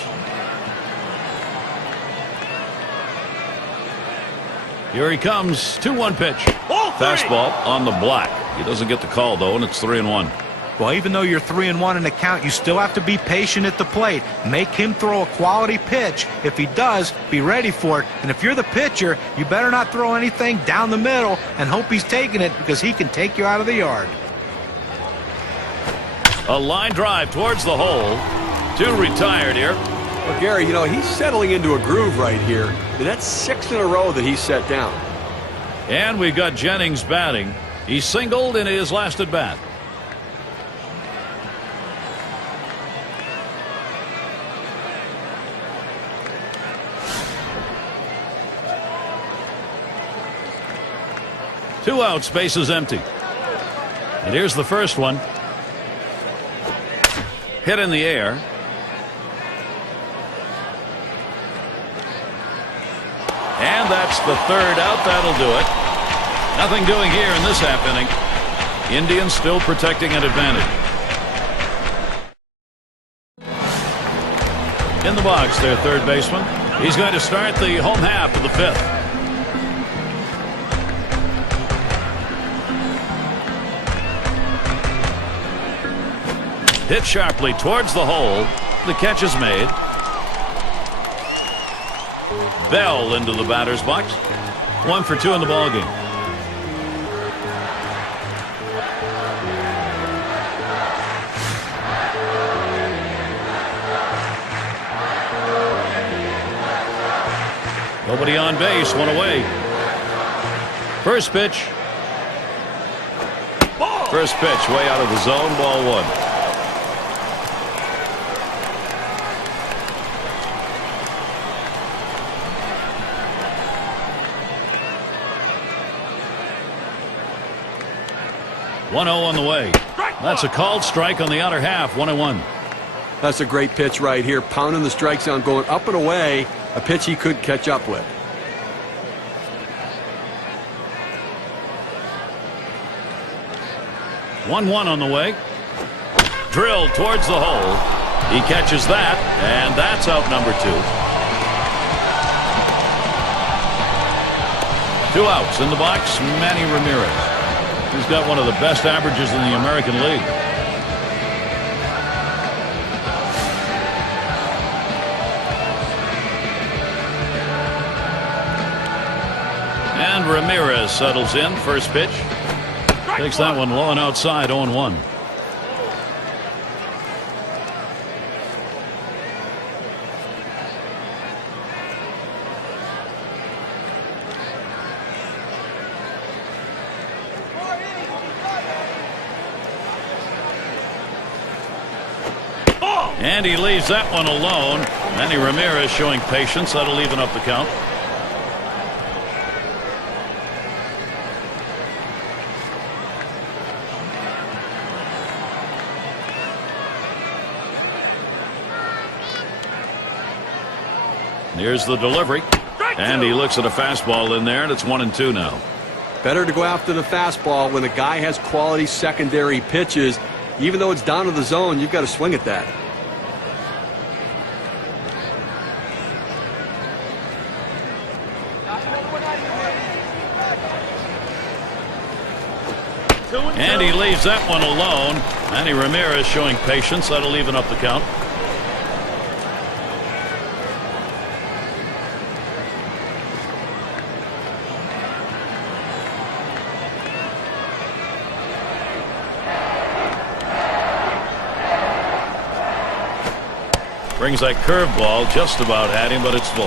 Here he comes. 2-1 pitch. Fastball on the block. He doesn't get the call, though, and it's 3-1. Well, even though you're 3-1 in the count, you still have to be patient at the plate. Make him throw a quality pitch. If he does, be ready for it. And if you're the pitcher, you better not throw anything down the middle and hope he's taking it, because he can take you out of the yard. A line drive towards the hole. 2 retired here. Well, Gary, you know, he's settling into a groove right here. And that's 6 in a row that he's set down. And we've got Jennings batting. He singled in his last at bat. Two outs, bases empty. And here's the first one. Hit in the air. And that's the third out. That'll do it. Nothing doing here in this half inning. Indians still protecting an advantage. In the box, their third baseman. He's going to start the home half of the 5th. Hit sharply towards the hole. The catch is made. Bell into the batter's box. 1 for 2 in the ballgame. Nobody on base, 1 away. First pitch. First pitch way out of the zone, ball 1. One 0 on the way. That's a called strike on the outer half. 1-1. That's a great pitch right here. Pounding the strike zone, going up and away. A pitch he could catch up with. One on the way. Drilled towards the hole. He catches that, and that's out number 2. 2 outs in the box. Manny Ramirez. He's got one of the best averages in the American League. And Ramirez settles in. First pitch. Takes that one low and outside. 0-1. And he leaves that one alone. Manny Ramirez showing patience. That'll even up the count. Here's the delivery. And he looks at a fastball in there, and it's 1-2 now. Better to go after the fastball when a guy has quality secondary pitches. Even though it's down to the zone, you've got to swing at that. And he leaves that one alone. Manny Ramirez showing patience. That'll even up the count. Brings that curveball, just about had him, but it's full.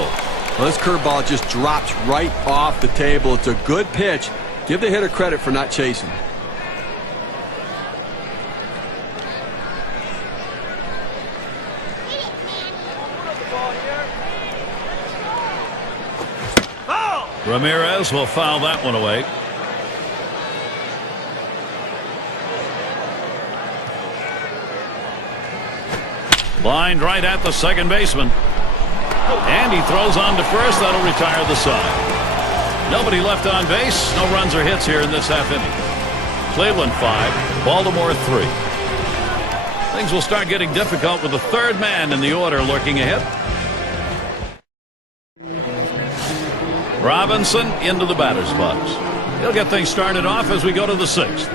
Well, this curveball just drops right off the table. It's a good pitch. Give the hitter credit for not chasing. Ramirez will foul that one away. Lined right at the second baseman. And he throws on to first. That'll retire the side. Nobody left on base. No runs or hits here in this half inning. Cleveland 5, Baltimore 3. Things will start getting difficult with the third man in the order lurking ahead. Robinson into the batter's box. He'll get things started off as we go to the 6th.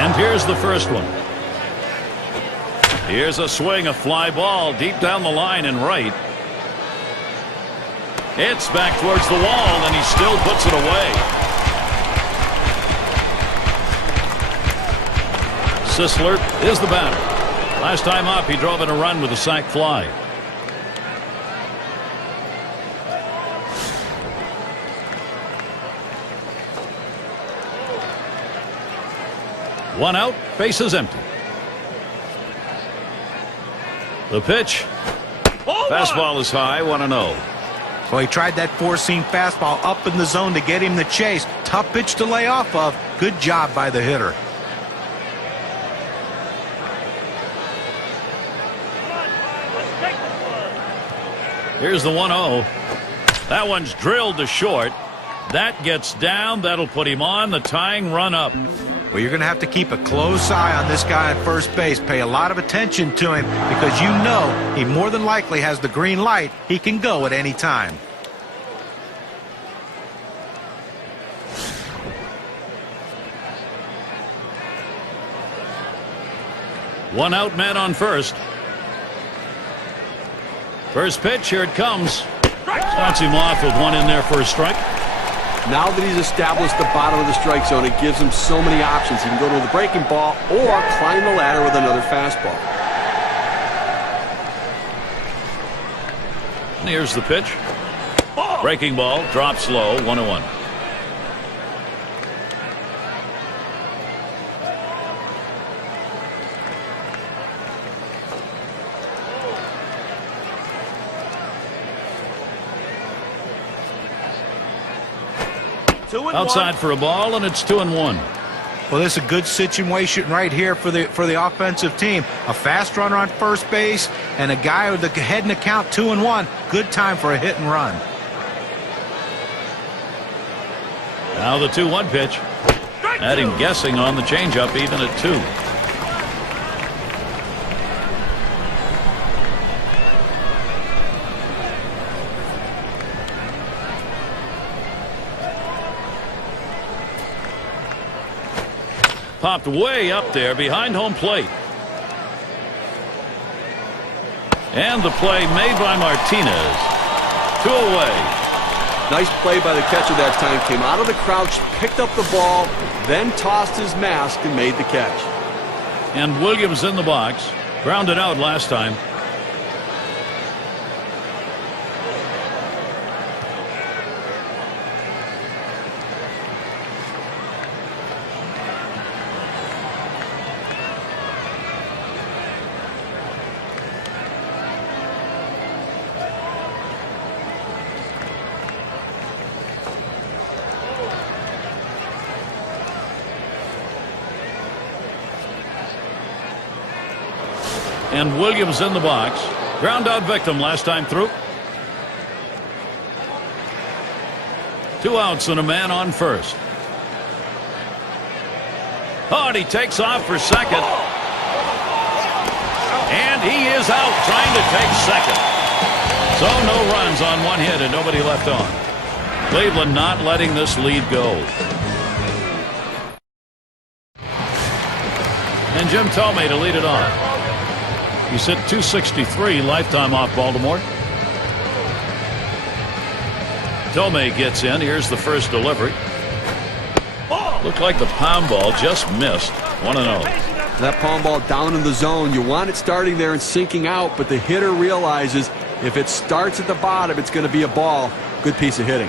And here's the first one. Here's a swing, a fly ball deep down the line and right. It's back towards the wall, and he still puts it away. Sisler is the batter. Last time up, he drove in a run with a sac fly. One out, bases empty. The pitch. Fastball is high, 1-0. Well, he tried that four-seam fastball up in the zone to get him the chase. Tough pitch to lay off of. Good job by the hitter. Here's the 1-0. That one's drilled to short. That gets down. That'll put him on the tying run up. Well, you're going to have to keep a close eye on this guy at first base. Pay a lot of attention to him because you know he more than likely has the green light. He can go at any time. One out, man on first. First pitch, here it comes. Starts him off with one in there for a strike. Now that he's established the bottom of the strike zone, it gives him so many options. He can go to the breaking ball or climb the ladder with another fastball. And here's the pitch. Breaking ball, drops low, 1-1. Outside for a ball, and it's 2-1. Well, this is a good situation right here for the offensive team. A fast runner on first base and a guy with the head in the count 2-1. Good time for a hit and run. Now the 2-1 pitch. Had him guessing on the changeup, even at 2. Popped way up there behind home plate. And the play made by Martinez. 2 away. Nice play by the catcher that time. Came out of the crouch, picked up the ball, then tossed his mask and made the catch. And Williams in the box. Grounded out last time. And Williams in the box. Ground out victim last time through. 2 outs and a man on first. Oh, and he takes off for second. And he is out trying to take second. So no runs on 1 hit and nobody left on. Cleveland not letting this lead go. And Jim Thome to lead it off. He's hit .263 lifetime off Baltimore. Thome gets in. Here's the first delivery. Looked like the pound ball just missed. 1-0. That palm ball down in the zone. You want it starting there and sinking out, but the hitter realizes if it starts at the bottom, it's going to be a ball. Good piece of hitting.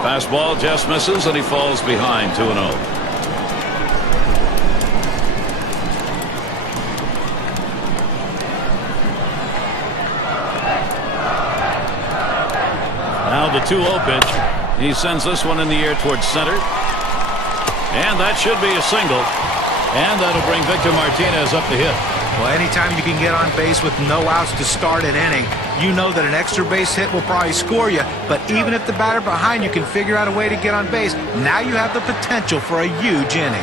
Fastball just misses, and he falls behind 2-0. Now the 2-0 pitch. He sends this one in the air towards center. And that should be a single. And that'll bring Victor Martinez up to hit. Well, anytime you can get on base with no outs to start an inning, you know that an extra base hit will probably score you. But even if the batter behind you can figure out a way to get on base, now you have the potential for a huge inning.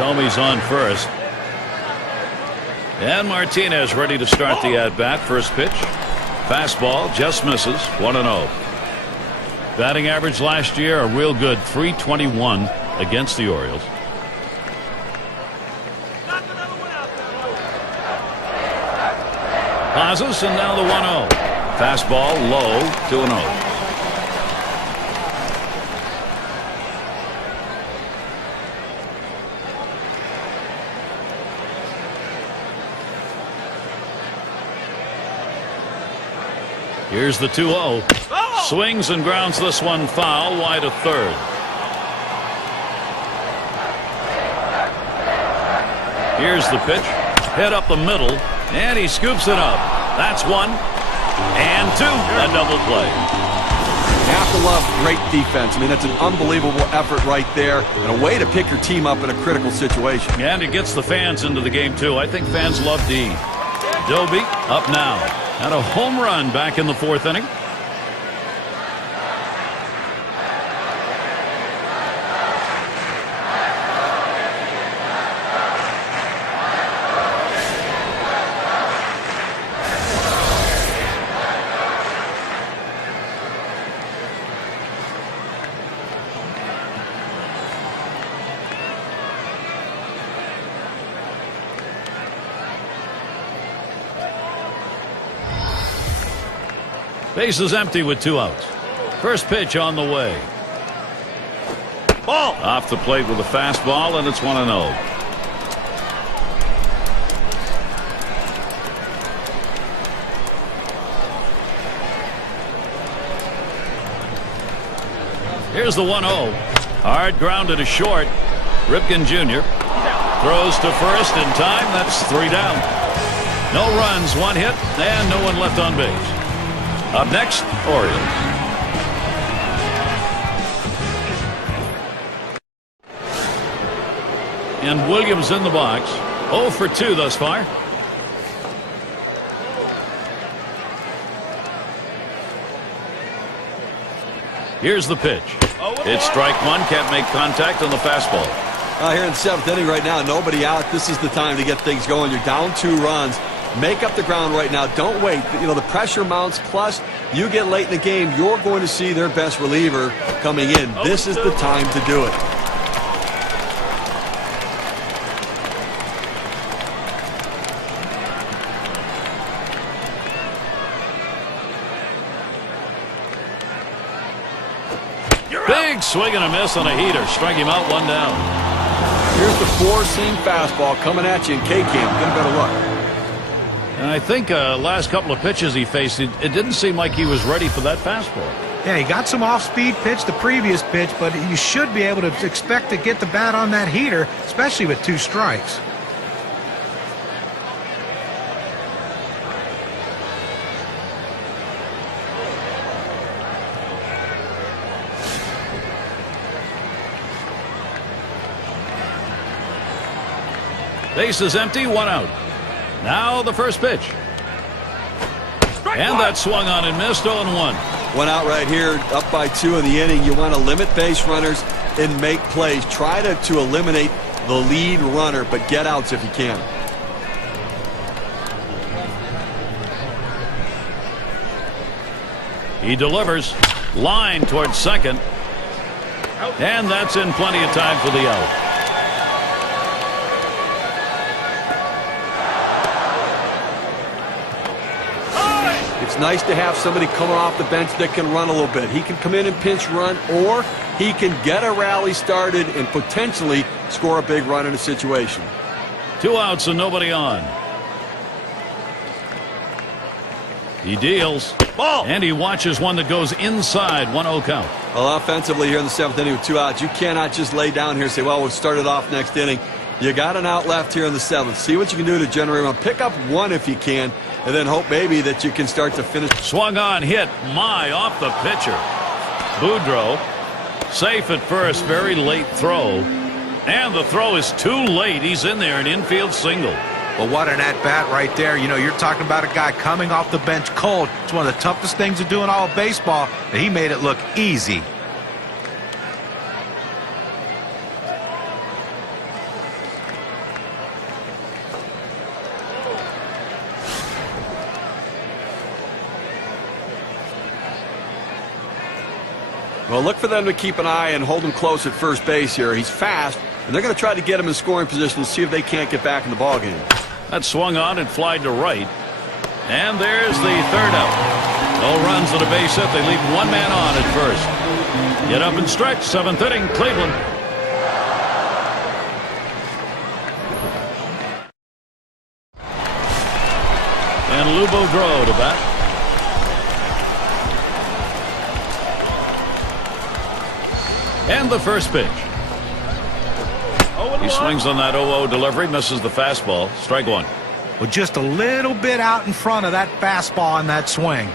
Tomey's on first. And Martinez ready to start the at-bat. First pitch. Fastball just misses. 1-0. Batting average last year a real good .321 against the Orioles. Pauses, and now the 1-0. Fastball low. 2-0. Here's the 2-0. Swings and grounds this one foul wide of third. Here's the pitch. Hit up the middle, and he scoops it up. That's one. And two. A double play. Have to love great defense. I mean, that's an unbelievable effort right there, and a way to pick your team up in a critical situation. And it gets the fans into the game, too. I think fans love D. Doby up now. And a home run back in the fourth inning. Base is empty with 2 outs. First pitch on the way. Ball off the plate with a fastball, and it's 1-0. Here's the 1-0. Hard grounded to short. Ripken Jr. throws to first in time. That's 3 down. No runs, 1 hit, and no one left on base. Up next, Orioles. And Williams in the box. 0 for 2 thus far. Here's the pitch. It's strike one. Can't make contact on the fastball. Here in the 7th inning right now, nobody out. This is the time to get things going. You're down 2 runs. Make up the ground right now. Don't wait. You know, the pressure mounts. Plus, you get late in the game, you're going to see their best reliever coming in. This is the time to do it. Big swing and a miss on a heater. Strike him out, 1 down. Here's the 4-seam fastball coming at you in K-Camp. Get a better look. And I think last couple of pitches he faced, it didn't seem like he was ready for that fastball. Yeah, he got some off-speed pitch the previous pitch, but you should be able to expect to get the bat on that heater, especially with 2 strikes. Base is empty, 1 out. Now the first pitch. And that swung on and missed. 0-1. 1 out right here, up by 2 in the inning. You want to limit base runners and make plays. Try to eliminate the lead runner, but get outs if you can. He delivers. Line towards second. And that's in plenty of time for the out. It's nice to have somebody coming off the bench that can run a little bit. He can come in and pinch run, or he can get a rally started and potentially score a big run in a situation. 2 outs and nobody on. He deals. Ball. And he watches one that goes inside. 1-0 count. Well, offensively here in the 7th inning with 2 outs, you cannot just lay down here and say, well, we'll start it off next inning. You got an out left here in the 7th. See what you can do to generate one. Pick up one if you can, and then hope maybe that you can start to finish. Swung on, hit. Off the pitcher. Boudreaux safe at first. Very late throw. And the throw is too late. He's in there, an infield single. Well, what an at-bat right there. You know, you're talking about a guy coming off the bench cold. It's one of the toughest things to do in all of baseball, and he made it look easy. Well, look for them to keep an eye and hold him close at first base here. He's fast, and they're going to try to get him in scoring position to see if they can't get back in the ballgame. That swung on and flied to right. And there's the 3rd out. No runs at a base hit. They leave one man on at first. Get up and stretch. 7th inning, Cleveland. And Lou Boudreaux to bat. And the first pitch. He swings on that 0-0 delivery, misses the fastball. Strike one. Well, just a little bit out in front of that fastball on that swing.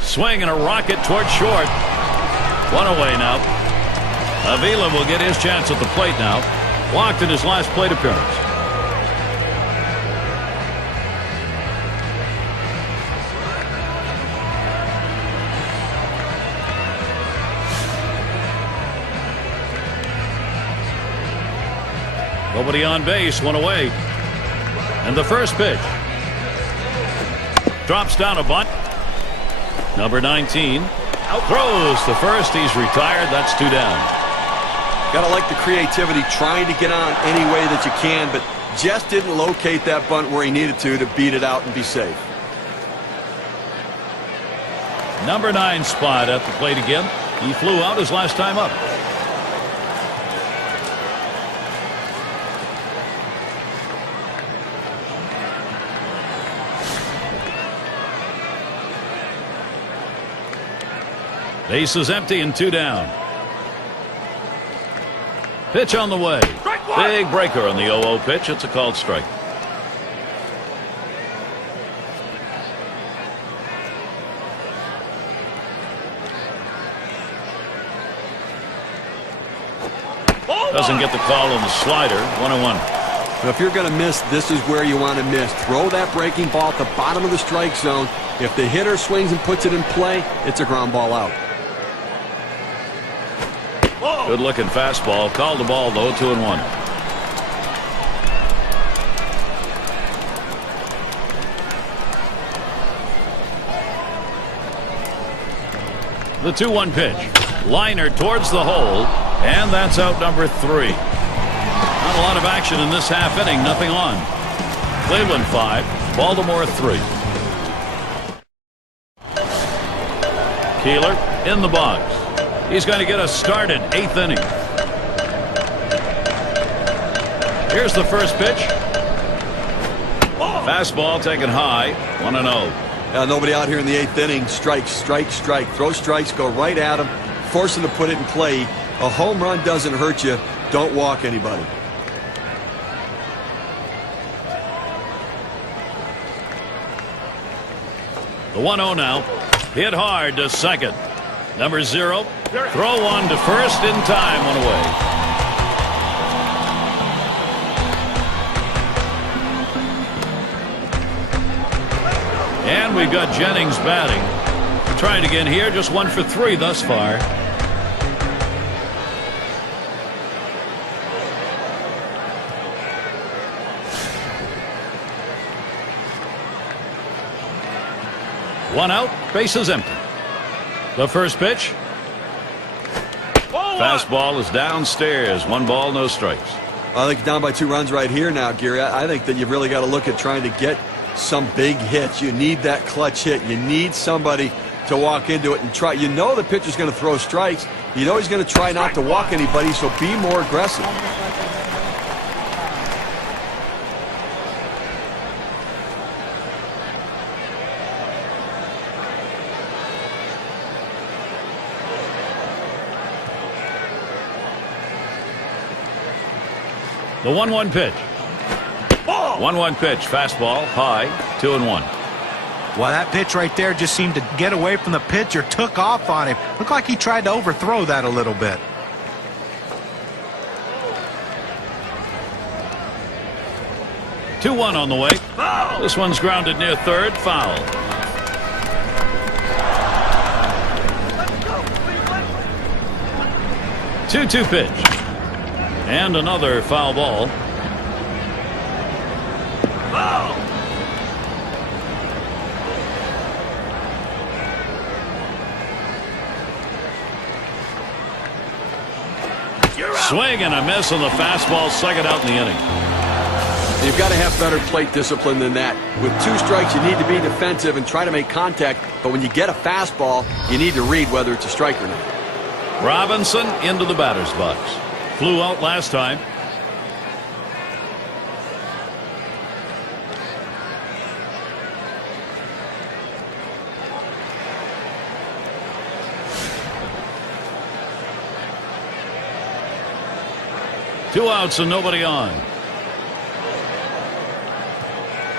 Swing and a rocket toward short. One away now. Avila will get his chance at the plate now. Walked in his last plate appearance. Nobody on base, one away. And the first pitch. Drops down a bunt. Number 19. Throws the first. He's retired. That's 2 down. Got to like the creativity, trying to get on any way that you can, but just didn't locate that bunt where he needed to beat it out and be safe. Number 9 spot at the plate again. He flew out his last time up. Base is empty and 2 down. Pitch on the way. Big breaker on the 0-0 pitch. It's a called strike. Doesn't get the call on the slider. 1-1. But if you're going to miss, this is where you want to miss. Throw that breaking ball at the bottom of the strike zone. If the hitter swings and puts it in play, it's a ground ball out. Good looking fastball. Called the ball though. 2-1. The 2-1 pitch. Liner towards the hole. And that's out number 3. Not a lot of action in this half inning. Nothing on. Cleveland 5. Baltimore 3. Keeler in the box. He's going to get us started. 8th inning. Here's the first pitch. Fastball taken high. 1-0. Nobody out here in the 8th inning. Strike, strike, strike. Throw strikes, go right at him. Force him to put it in play. A home run doesn't hurt you. Don't walk anybody. The 1-0 now. Hit hard to second. Number 0. Throw one to first in time. 1 away. And we've got Jennings batting. Trying again here. Just 1 for 3 thus far. One out. Base is empty. The first pitch. Fastball is downstairs. 1 ball, no strikes. I think down by 2 runs right here now, Gary. I think that you've really got to look at trying to get some big hits. You need that clutch hit. You need somebody to walk into it and try. You know the pitcher's going to throw strikes. You know he's going to try not to walk anybody, so be more aggressive. The 1-1 pitch. 1-1 pitch. Fastball. High. 2-1. Well, that pitch right there just seemed to get away from the pitcher, took off on him. Looked like he tried to overthrow that a little bit. Two 1 on the way. This one's grounded near third. Foul. Two-2 pitch. And another foul ball. Swing and a miss on the fastball, second out in the inning. You've got to have better plate discipline than that. With 2 strikes, you need to be defensive and try to make contact. But when you get a fastball, you need to read whether it's a strike or not. Robinson into the batter's box. Flew out last time. Two outs and nobody on.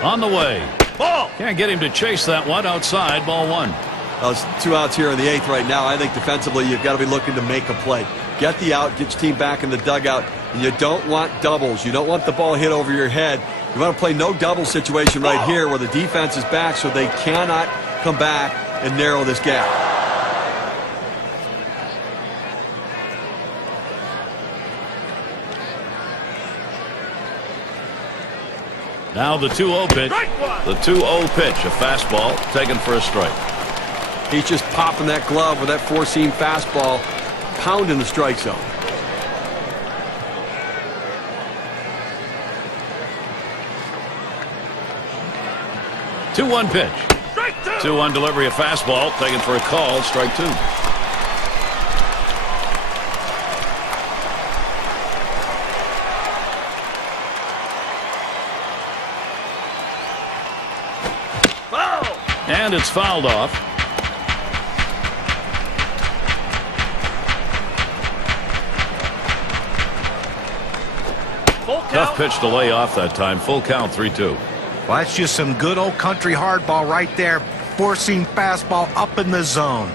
On the way. Ball. Can't get him to chase that one. Outside. Ball 1. It's 2 outs here in the 8th right now. I think defensively you've got to be looking to make a play. Get the out, get your team back in the dugout, and you don't want doubles. You don't want the ball hit over your head. You want to play no double situation right here where the defense is back so they cannot come back and narrow this gap. Now the 2-0 pitch. The 2-0 pitch. A fastball taken for a strike. He's just popping that glove with that 4-seam fastball, pounding the strike zone. Two 2-1 pitch. 2-1 delivery, a fastball taken for a call. Strike 2. And it's fouled off. Tough pitch to lay off that time. Full count, 3-2. Well, that's just some good old country hardball right there. Four-seam fastball up in the zone.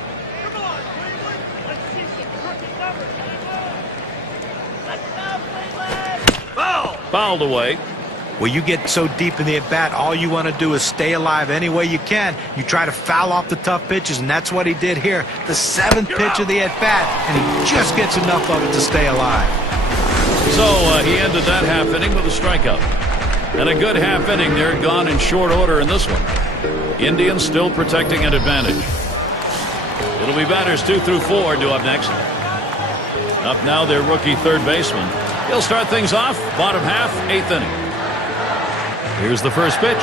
Fouled away. Well, you get so deep in the at-bat, all you want to do is stay alive any way you can. You try to foul off the tough pitches, and that's what he did here. The 7th pitch of the at-bat, and he just gets enough of it to stay alive. So he ended that half inning with a strikeout. And a good half inning there, gone in short order in this one. Indians still protecting an advantage. It'll be batters 2 through 4 due up next. Up now, their rookie third baseman. He'll start things off, bottom half, 8th inning. Here's the first pitch.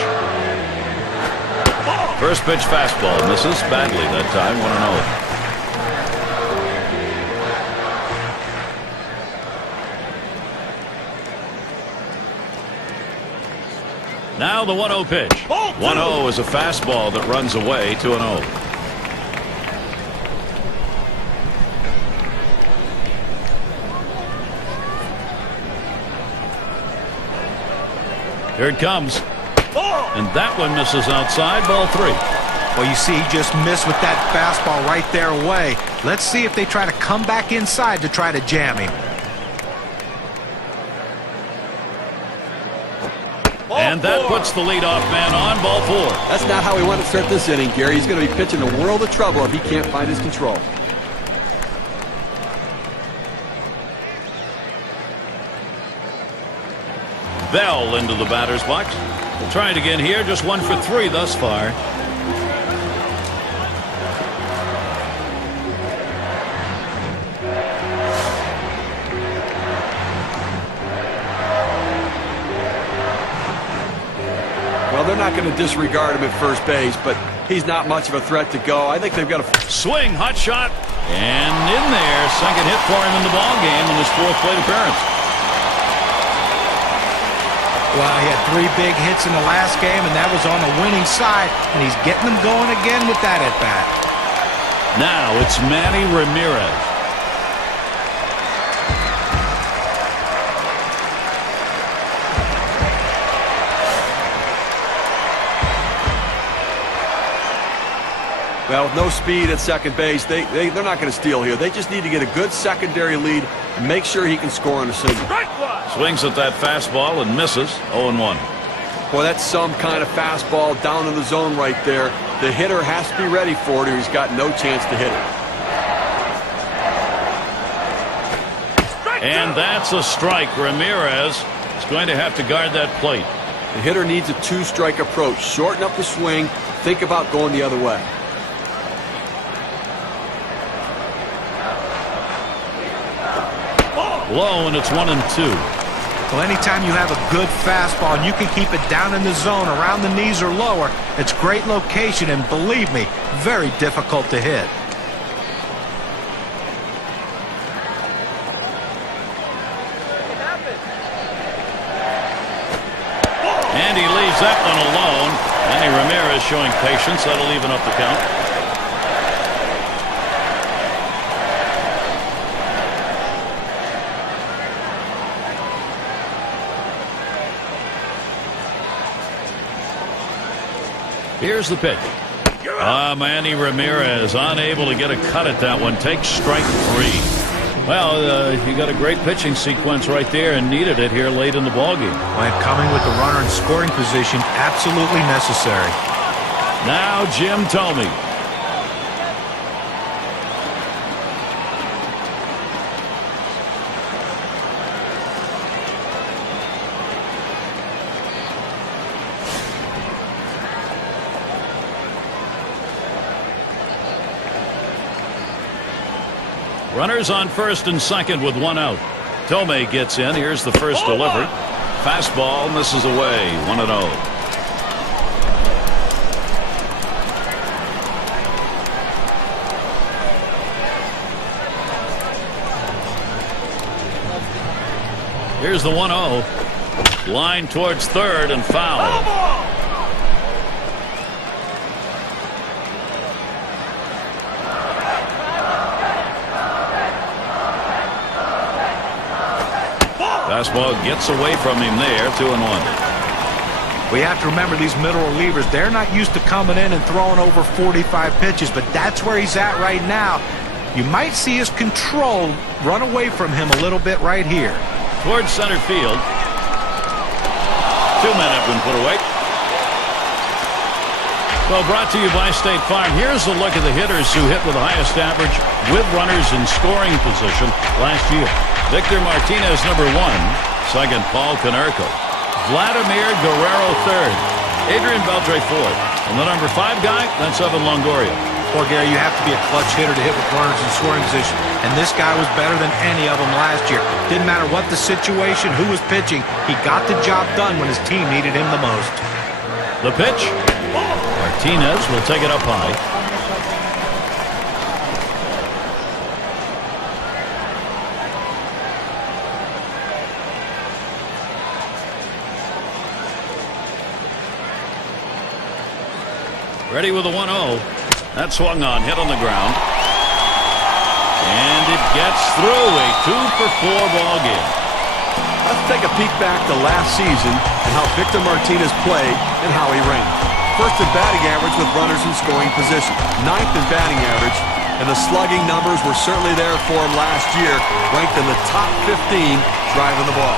First pitch fastball. Misses badly that time. 1-0. Now the 1-0 pitch. 1-0 is a fastball that runs away. 2-0. Here it comes. And that one misses outside. Ball 3. Well, you see, he just missed with that fastball right there away. Let's see if they try to come back inside to try to jam him. And that puts the leadoff man on. Ball 4. That's not how he wanted to start this inning, Gary. He's going to be pitching a world of trouble if he can't find his control. Bell into the batter's box. We'll try it again here. Just 1 for 3 thus far. Well, they're not going to disregard him at first base, but he's not much of a threat to go. I think they've got a swing, hot shot, and in there, second hit for him in the ball game in his fourth plate appearance. Well, he had 3 big hits in the last game, and that was on the winning side, and he's getting them going again with that at-bat. Now it's Manny Ramirez. Well, with no speed at second base, they're not going to steal here. They just need to get a good secondary lead and make sure he can score on a single. Swings at that fastball and misses. 0-1. Boy, that's some kind of fastball down in the zone right there. The hitter has to be ready for it or he's got no chance to hit it. And that's a strike. Ramirez is going to have to guard that plate. The hitter needs a 2-strike approach. Shorten up the swing. Think about going the other way. Low, and it's 1-2. Well, anytime you have a good fastball and you can keep it down in the zone around the knees or lower, it's great location and, believe me, very difficult to hit. And he leaves that one alone. Manny Ramirez showing patience. That'll even up the count. Here's the pitch. Manny Ramirez unable to get a cut at that one. Takes strike 3. Well, you got a great pitching sequence right there and needed it here late in the ballgame. And coming with the runner in scoring position, absolutely necessary. Now Jim Thome. Runners on first and second with 1 out. Thome gets in. Here's the first delivery. Fastball misses away. 1-0. Here's the 1-0. Line towards third and foul. Fastball gets away from him there. 2-1. We have to remember these middle relievers, they're not used to coming in and throwing over 45 pitches, but that's where he's at right now. You might see his control run away from him a little bit right here. Towards center field. 2 men have been put away. Well, brought to you by State Farm. Here's a look at the hitters who hit with the highest average with runners in scoring position last year. Victor Martinez, number 1. Second, Paul Konerko. Vladimir Guerrero, third. Adrian Beltre, fourth. And the number 5 guy, that's Evan Longoria. Well, Gary, you have to be a clutch hitter to hit with runners in scoring position. And this guy was better than any of them last year. Didn't matter what the situation, who was pitching. He got the job done when his team needed him the most. The pitch. Martinez will take it up high. Ready with a 1-0. That swung on, hit on the ground. And it gets through. A 2-for-4 ball game. Let's take a peek back to last season and how Victor Martinez played and how he ranked. First in batting average with runners in scoring position. 9th in batting average. And the slugging numbers were certainly there for him last year. Ranked in the top 15 driving the ball.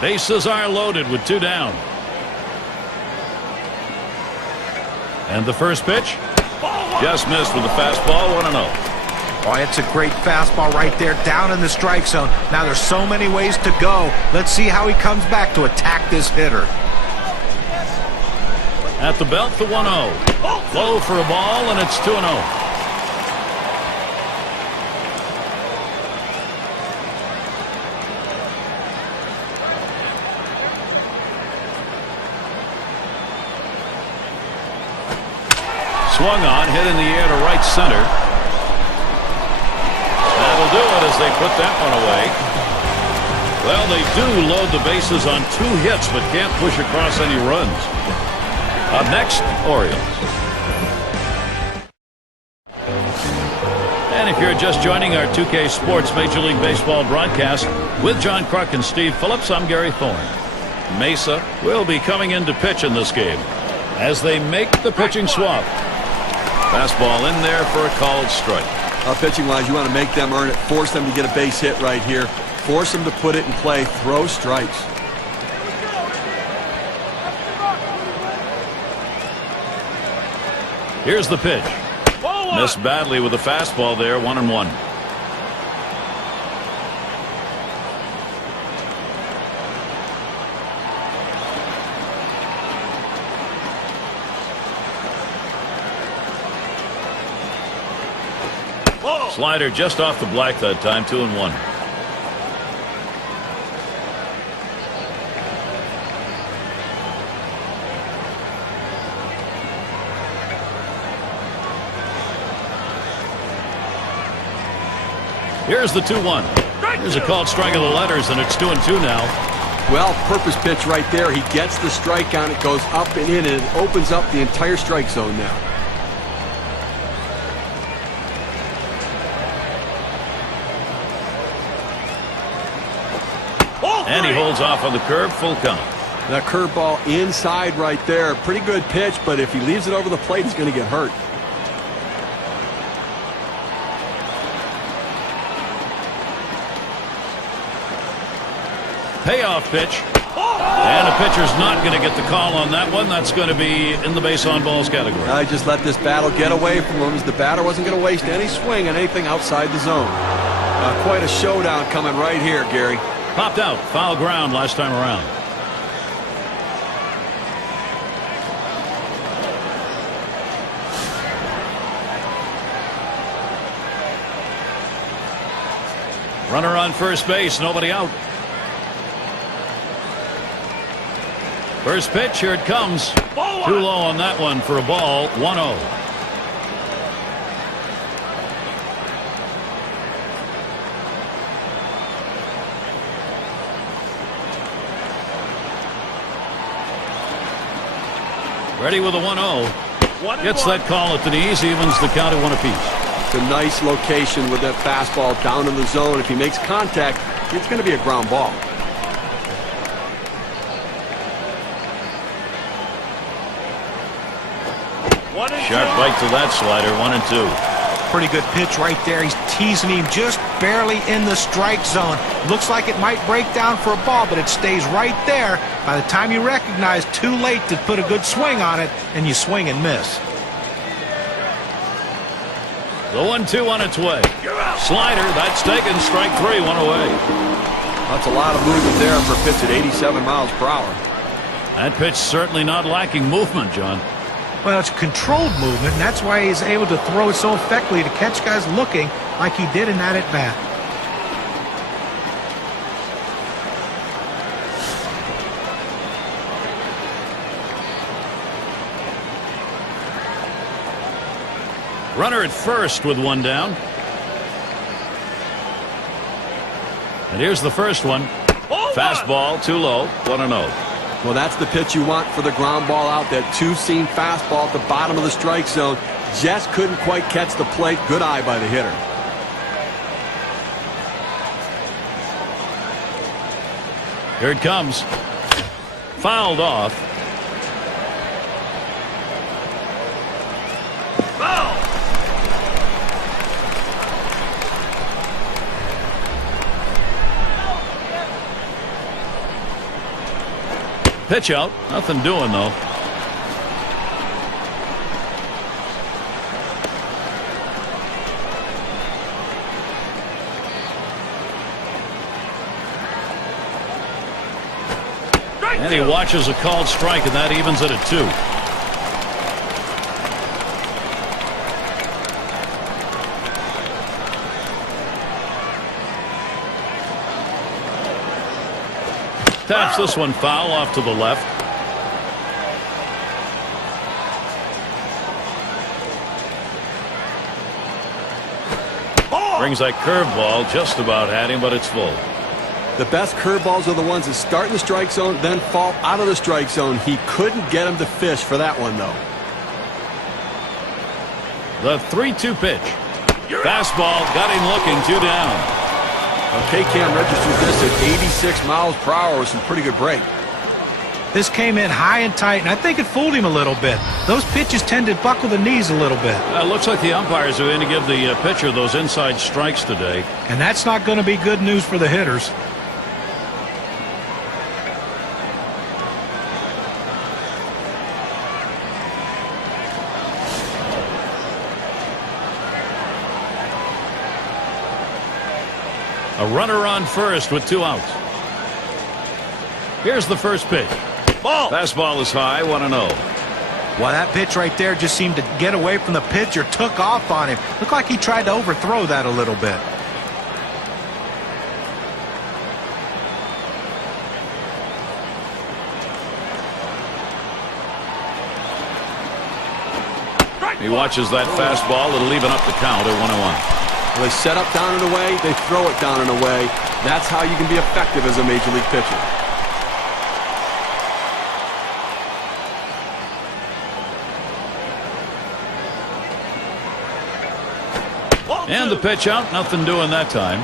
Bases are loaded with 2 down. And the first pitch just missed with the fastball. 1-0. Oh, it's a great fastball right there down in the strike zone. Now there's so many ways to go. Let's see how he comes back to attack this hitter. At the belt, the 1-0. Low for a ball, and it's 2-0. Swung on, hit in the air to right center. That'll do it as they put that one away. Well, they do load the bases on 2 hits, but can't push across any runs. Up next, Orioles. And if you're just joining our 2K Sports Major League Baseball broadcast with John Kruk and Steve Phillips, I'm Gary Thorne. Mesa will be coming in to pitch in this game as they make the pitching swap. Fastball in there for a called strike. Pitching-wise, you want to make them earn it. Force them to get a base hit right here. Force them to put it in play. Throw strikes. Here's the pitch. Missed badly with a fastball there, 1-1. Slider just off the black that time, 2-1. Here's the 2-1. Here's a called strike of the letters, and it's 2-2 now. Well, purpose pitch right there. He gets the strike on it, goes up and in, and it opens up the entire strike zone now. And he holds off on the curve, full count. That curveball inside right there. Pretty good pitch, but if he leaves it over the plate, he's going to get hurt. Payoff pitch. And the pitcher's not going to get the call on that one. That's going to be in the base on balls category. I just let this battle get away from him as the batter wasn't going to waste any swing on anything outside the zone. Quite a showdown coming right here, Gary. Popped out. Foul ground last time around. Runner on first base. Nobody out. First pitch. Here it comes. Too low on that one for a ball. 1-0. Ready with a 1-0. Gets that call at the knees, evens the count at 1 apiece. It's a nice location with that fastball down in the zone. If he makes contact, it's going to be a ground ball. Sharp bite to that slider, 1-2. Pretty good pitch right there. He's teasing him just barely in the strike zone. Looks like it might break down for a ball, but it stays right there. By the time you recognize, too late to put a good swing on it, and you swing and miss. The 1-2 on its way. Slider, that's taken. Strike 3, 1 away. That's a lot of movement there for a pitch at 87 miles per hour. That pitch certainly not lacking movement, John. Well, it's controlled movement, and that's why he's able to throw it so effectively to catch guys looking like he did in that at-bat. Runner at first with 1 down. And here's the first one. Fastball, too low, 1-0. Well, that's the pitch you want for the ground ball out. That two-seam fastball at the bottom of the strike zone. Just couldn't quite catch the plate. Good eye by the hitter. Here it comes. Fouled off. Pitch out. Nothing doing, though. And he watches a called strike, and that evens it at 2. Taps this one foul off to the left. Brings that curveball, just about had him, but it's full. The best curveballs are the ones that start in the strike zone, then fall out of the strike zone. He couldn't get him to fish for that one, though. The 3-2 pitch. Fastball, got him looking, 2 down. K-Cam registered this at 86 miles per hour with some pretty good break. This came in high and tight, and I think it fooled him a little bit. Those pitches tend to buckle the knees a little bit. Looks like the umpires are going to give the pitcher those inside strikes today. And that's not going to be good news for the hitters. A runner on first with 2 outs. Here's the first pitch. Ball. Fastball is high, 1-0. Well, that pitch right there just seemed to get away from the pitcher, took off on him. Looked like he tried to overthrow that a little bit. He watches that fastball. It'll even up the count at 1-1. They set up down and away, they throw it down and away. That's how you can be effective as a major league pitcher. And the pitch out, nothing doing that time.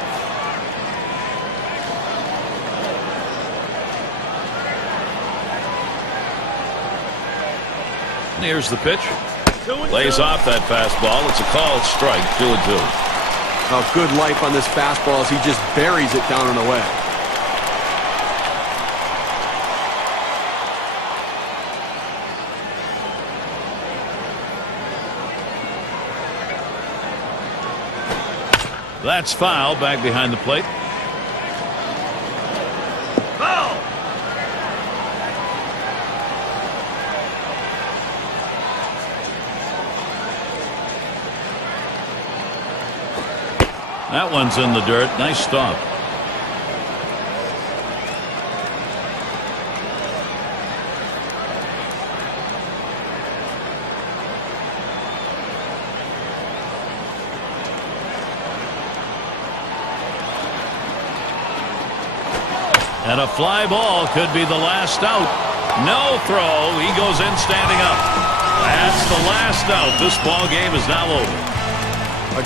And here's the pitch. Lays off that fastball. It's a called strike, 2-2. A good life on this fastball as he just buries it down and away. That's foul, back behind the plate. Foul. That one's in the dirt. Nice stop. And a fly ball could be the last out. No throw. He goes in standing up. That's the last out. This ball game is now over.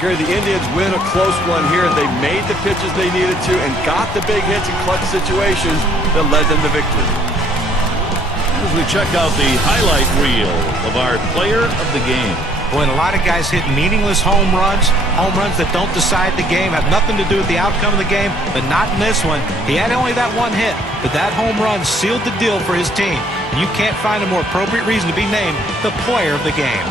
Gary, the Indians win a close one here. They made the pitches they needed to and got the big hits in clutch situations that led them to victory. As we check out the highlight reel of our player of the game. Boy, and a lot of guys hit meaningless home runs that don't decide the game, have nothing to do with the outcome of the game, but not in this one. He had only that one hit, but that home run sealed the deal for his team. And you can't find a more appropriate reason to be named the player of the game.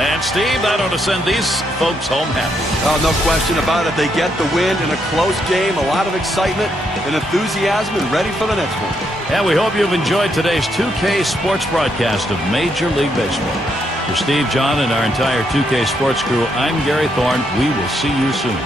And Steve, that ought to send these folks home happy. Oh, no question about it. They get the win in a close game, a lot of excitement and enthusiasm, and ready for the next one. And we hope you've enjoyed today's 2K Sports broadcast of Major League Baseball. For Steve, John, and our entire 2K Sports crew, I'm Gary Thorne. We will see you soon.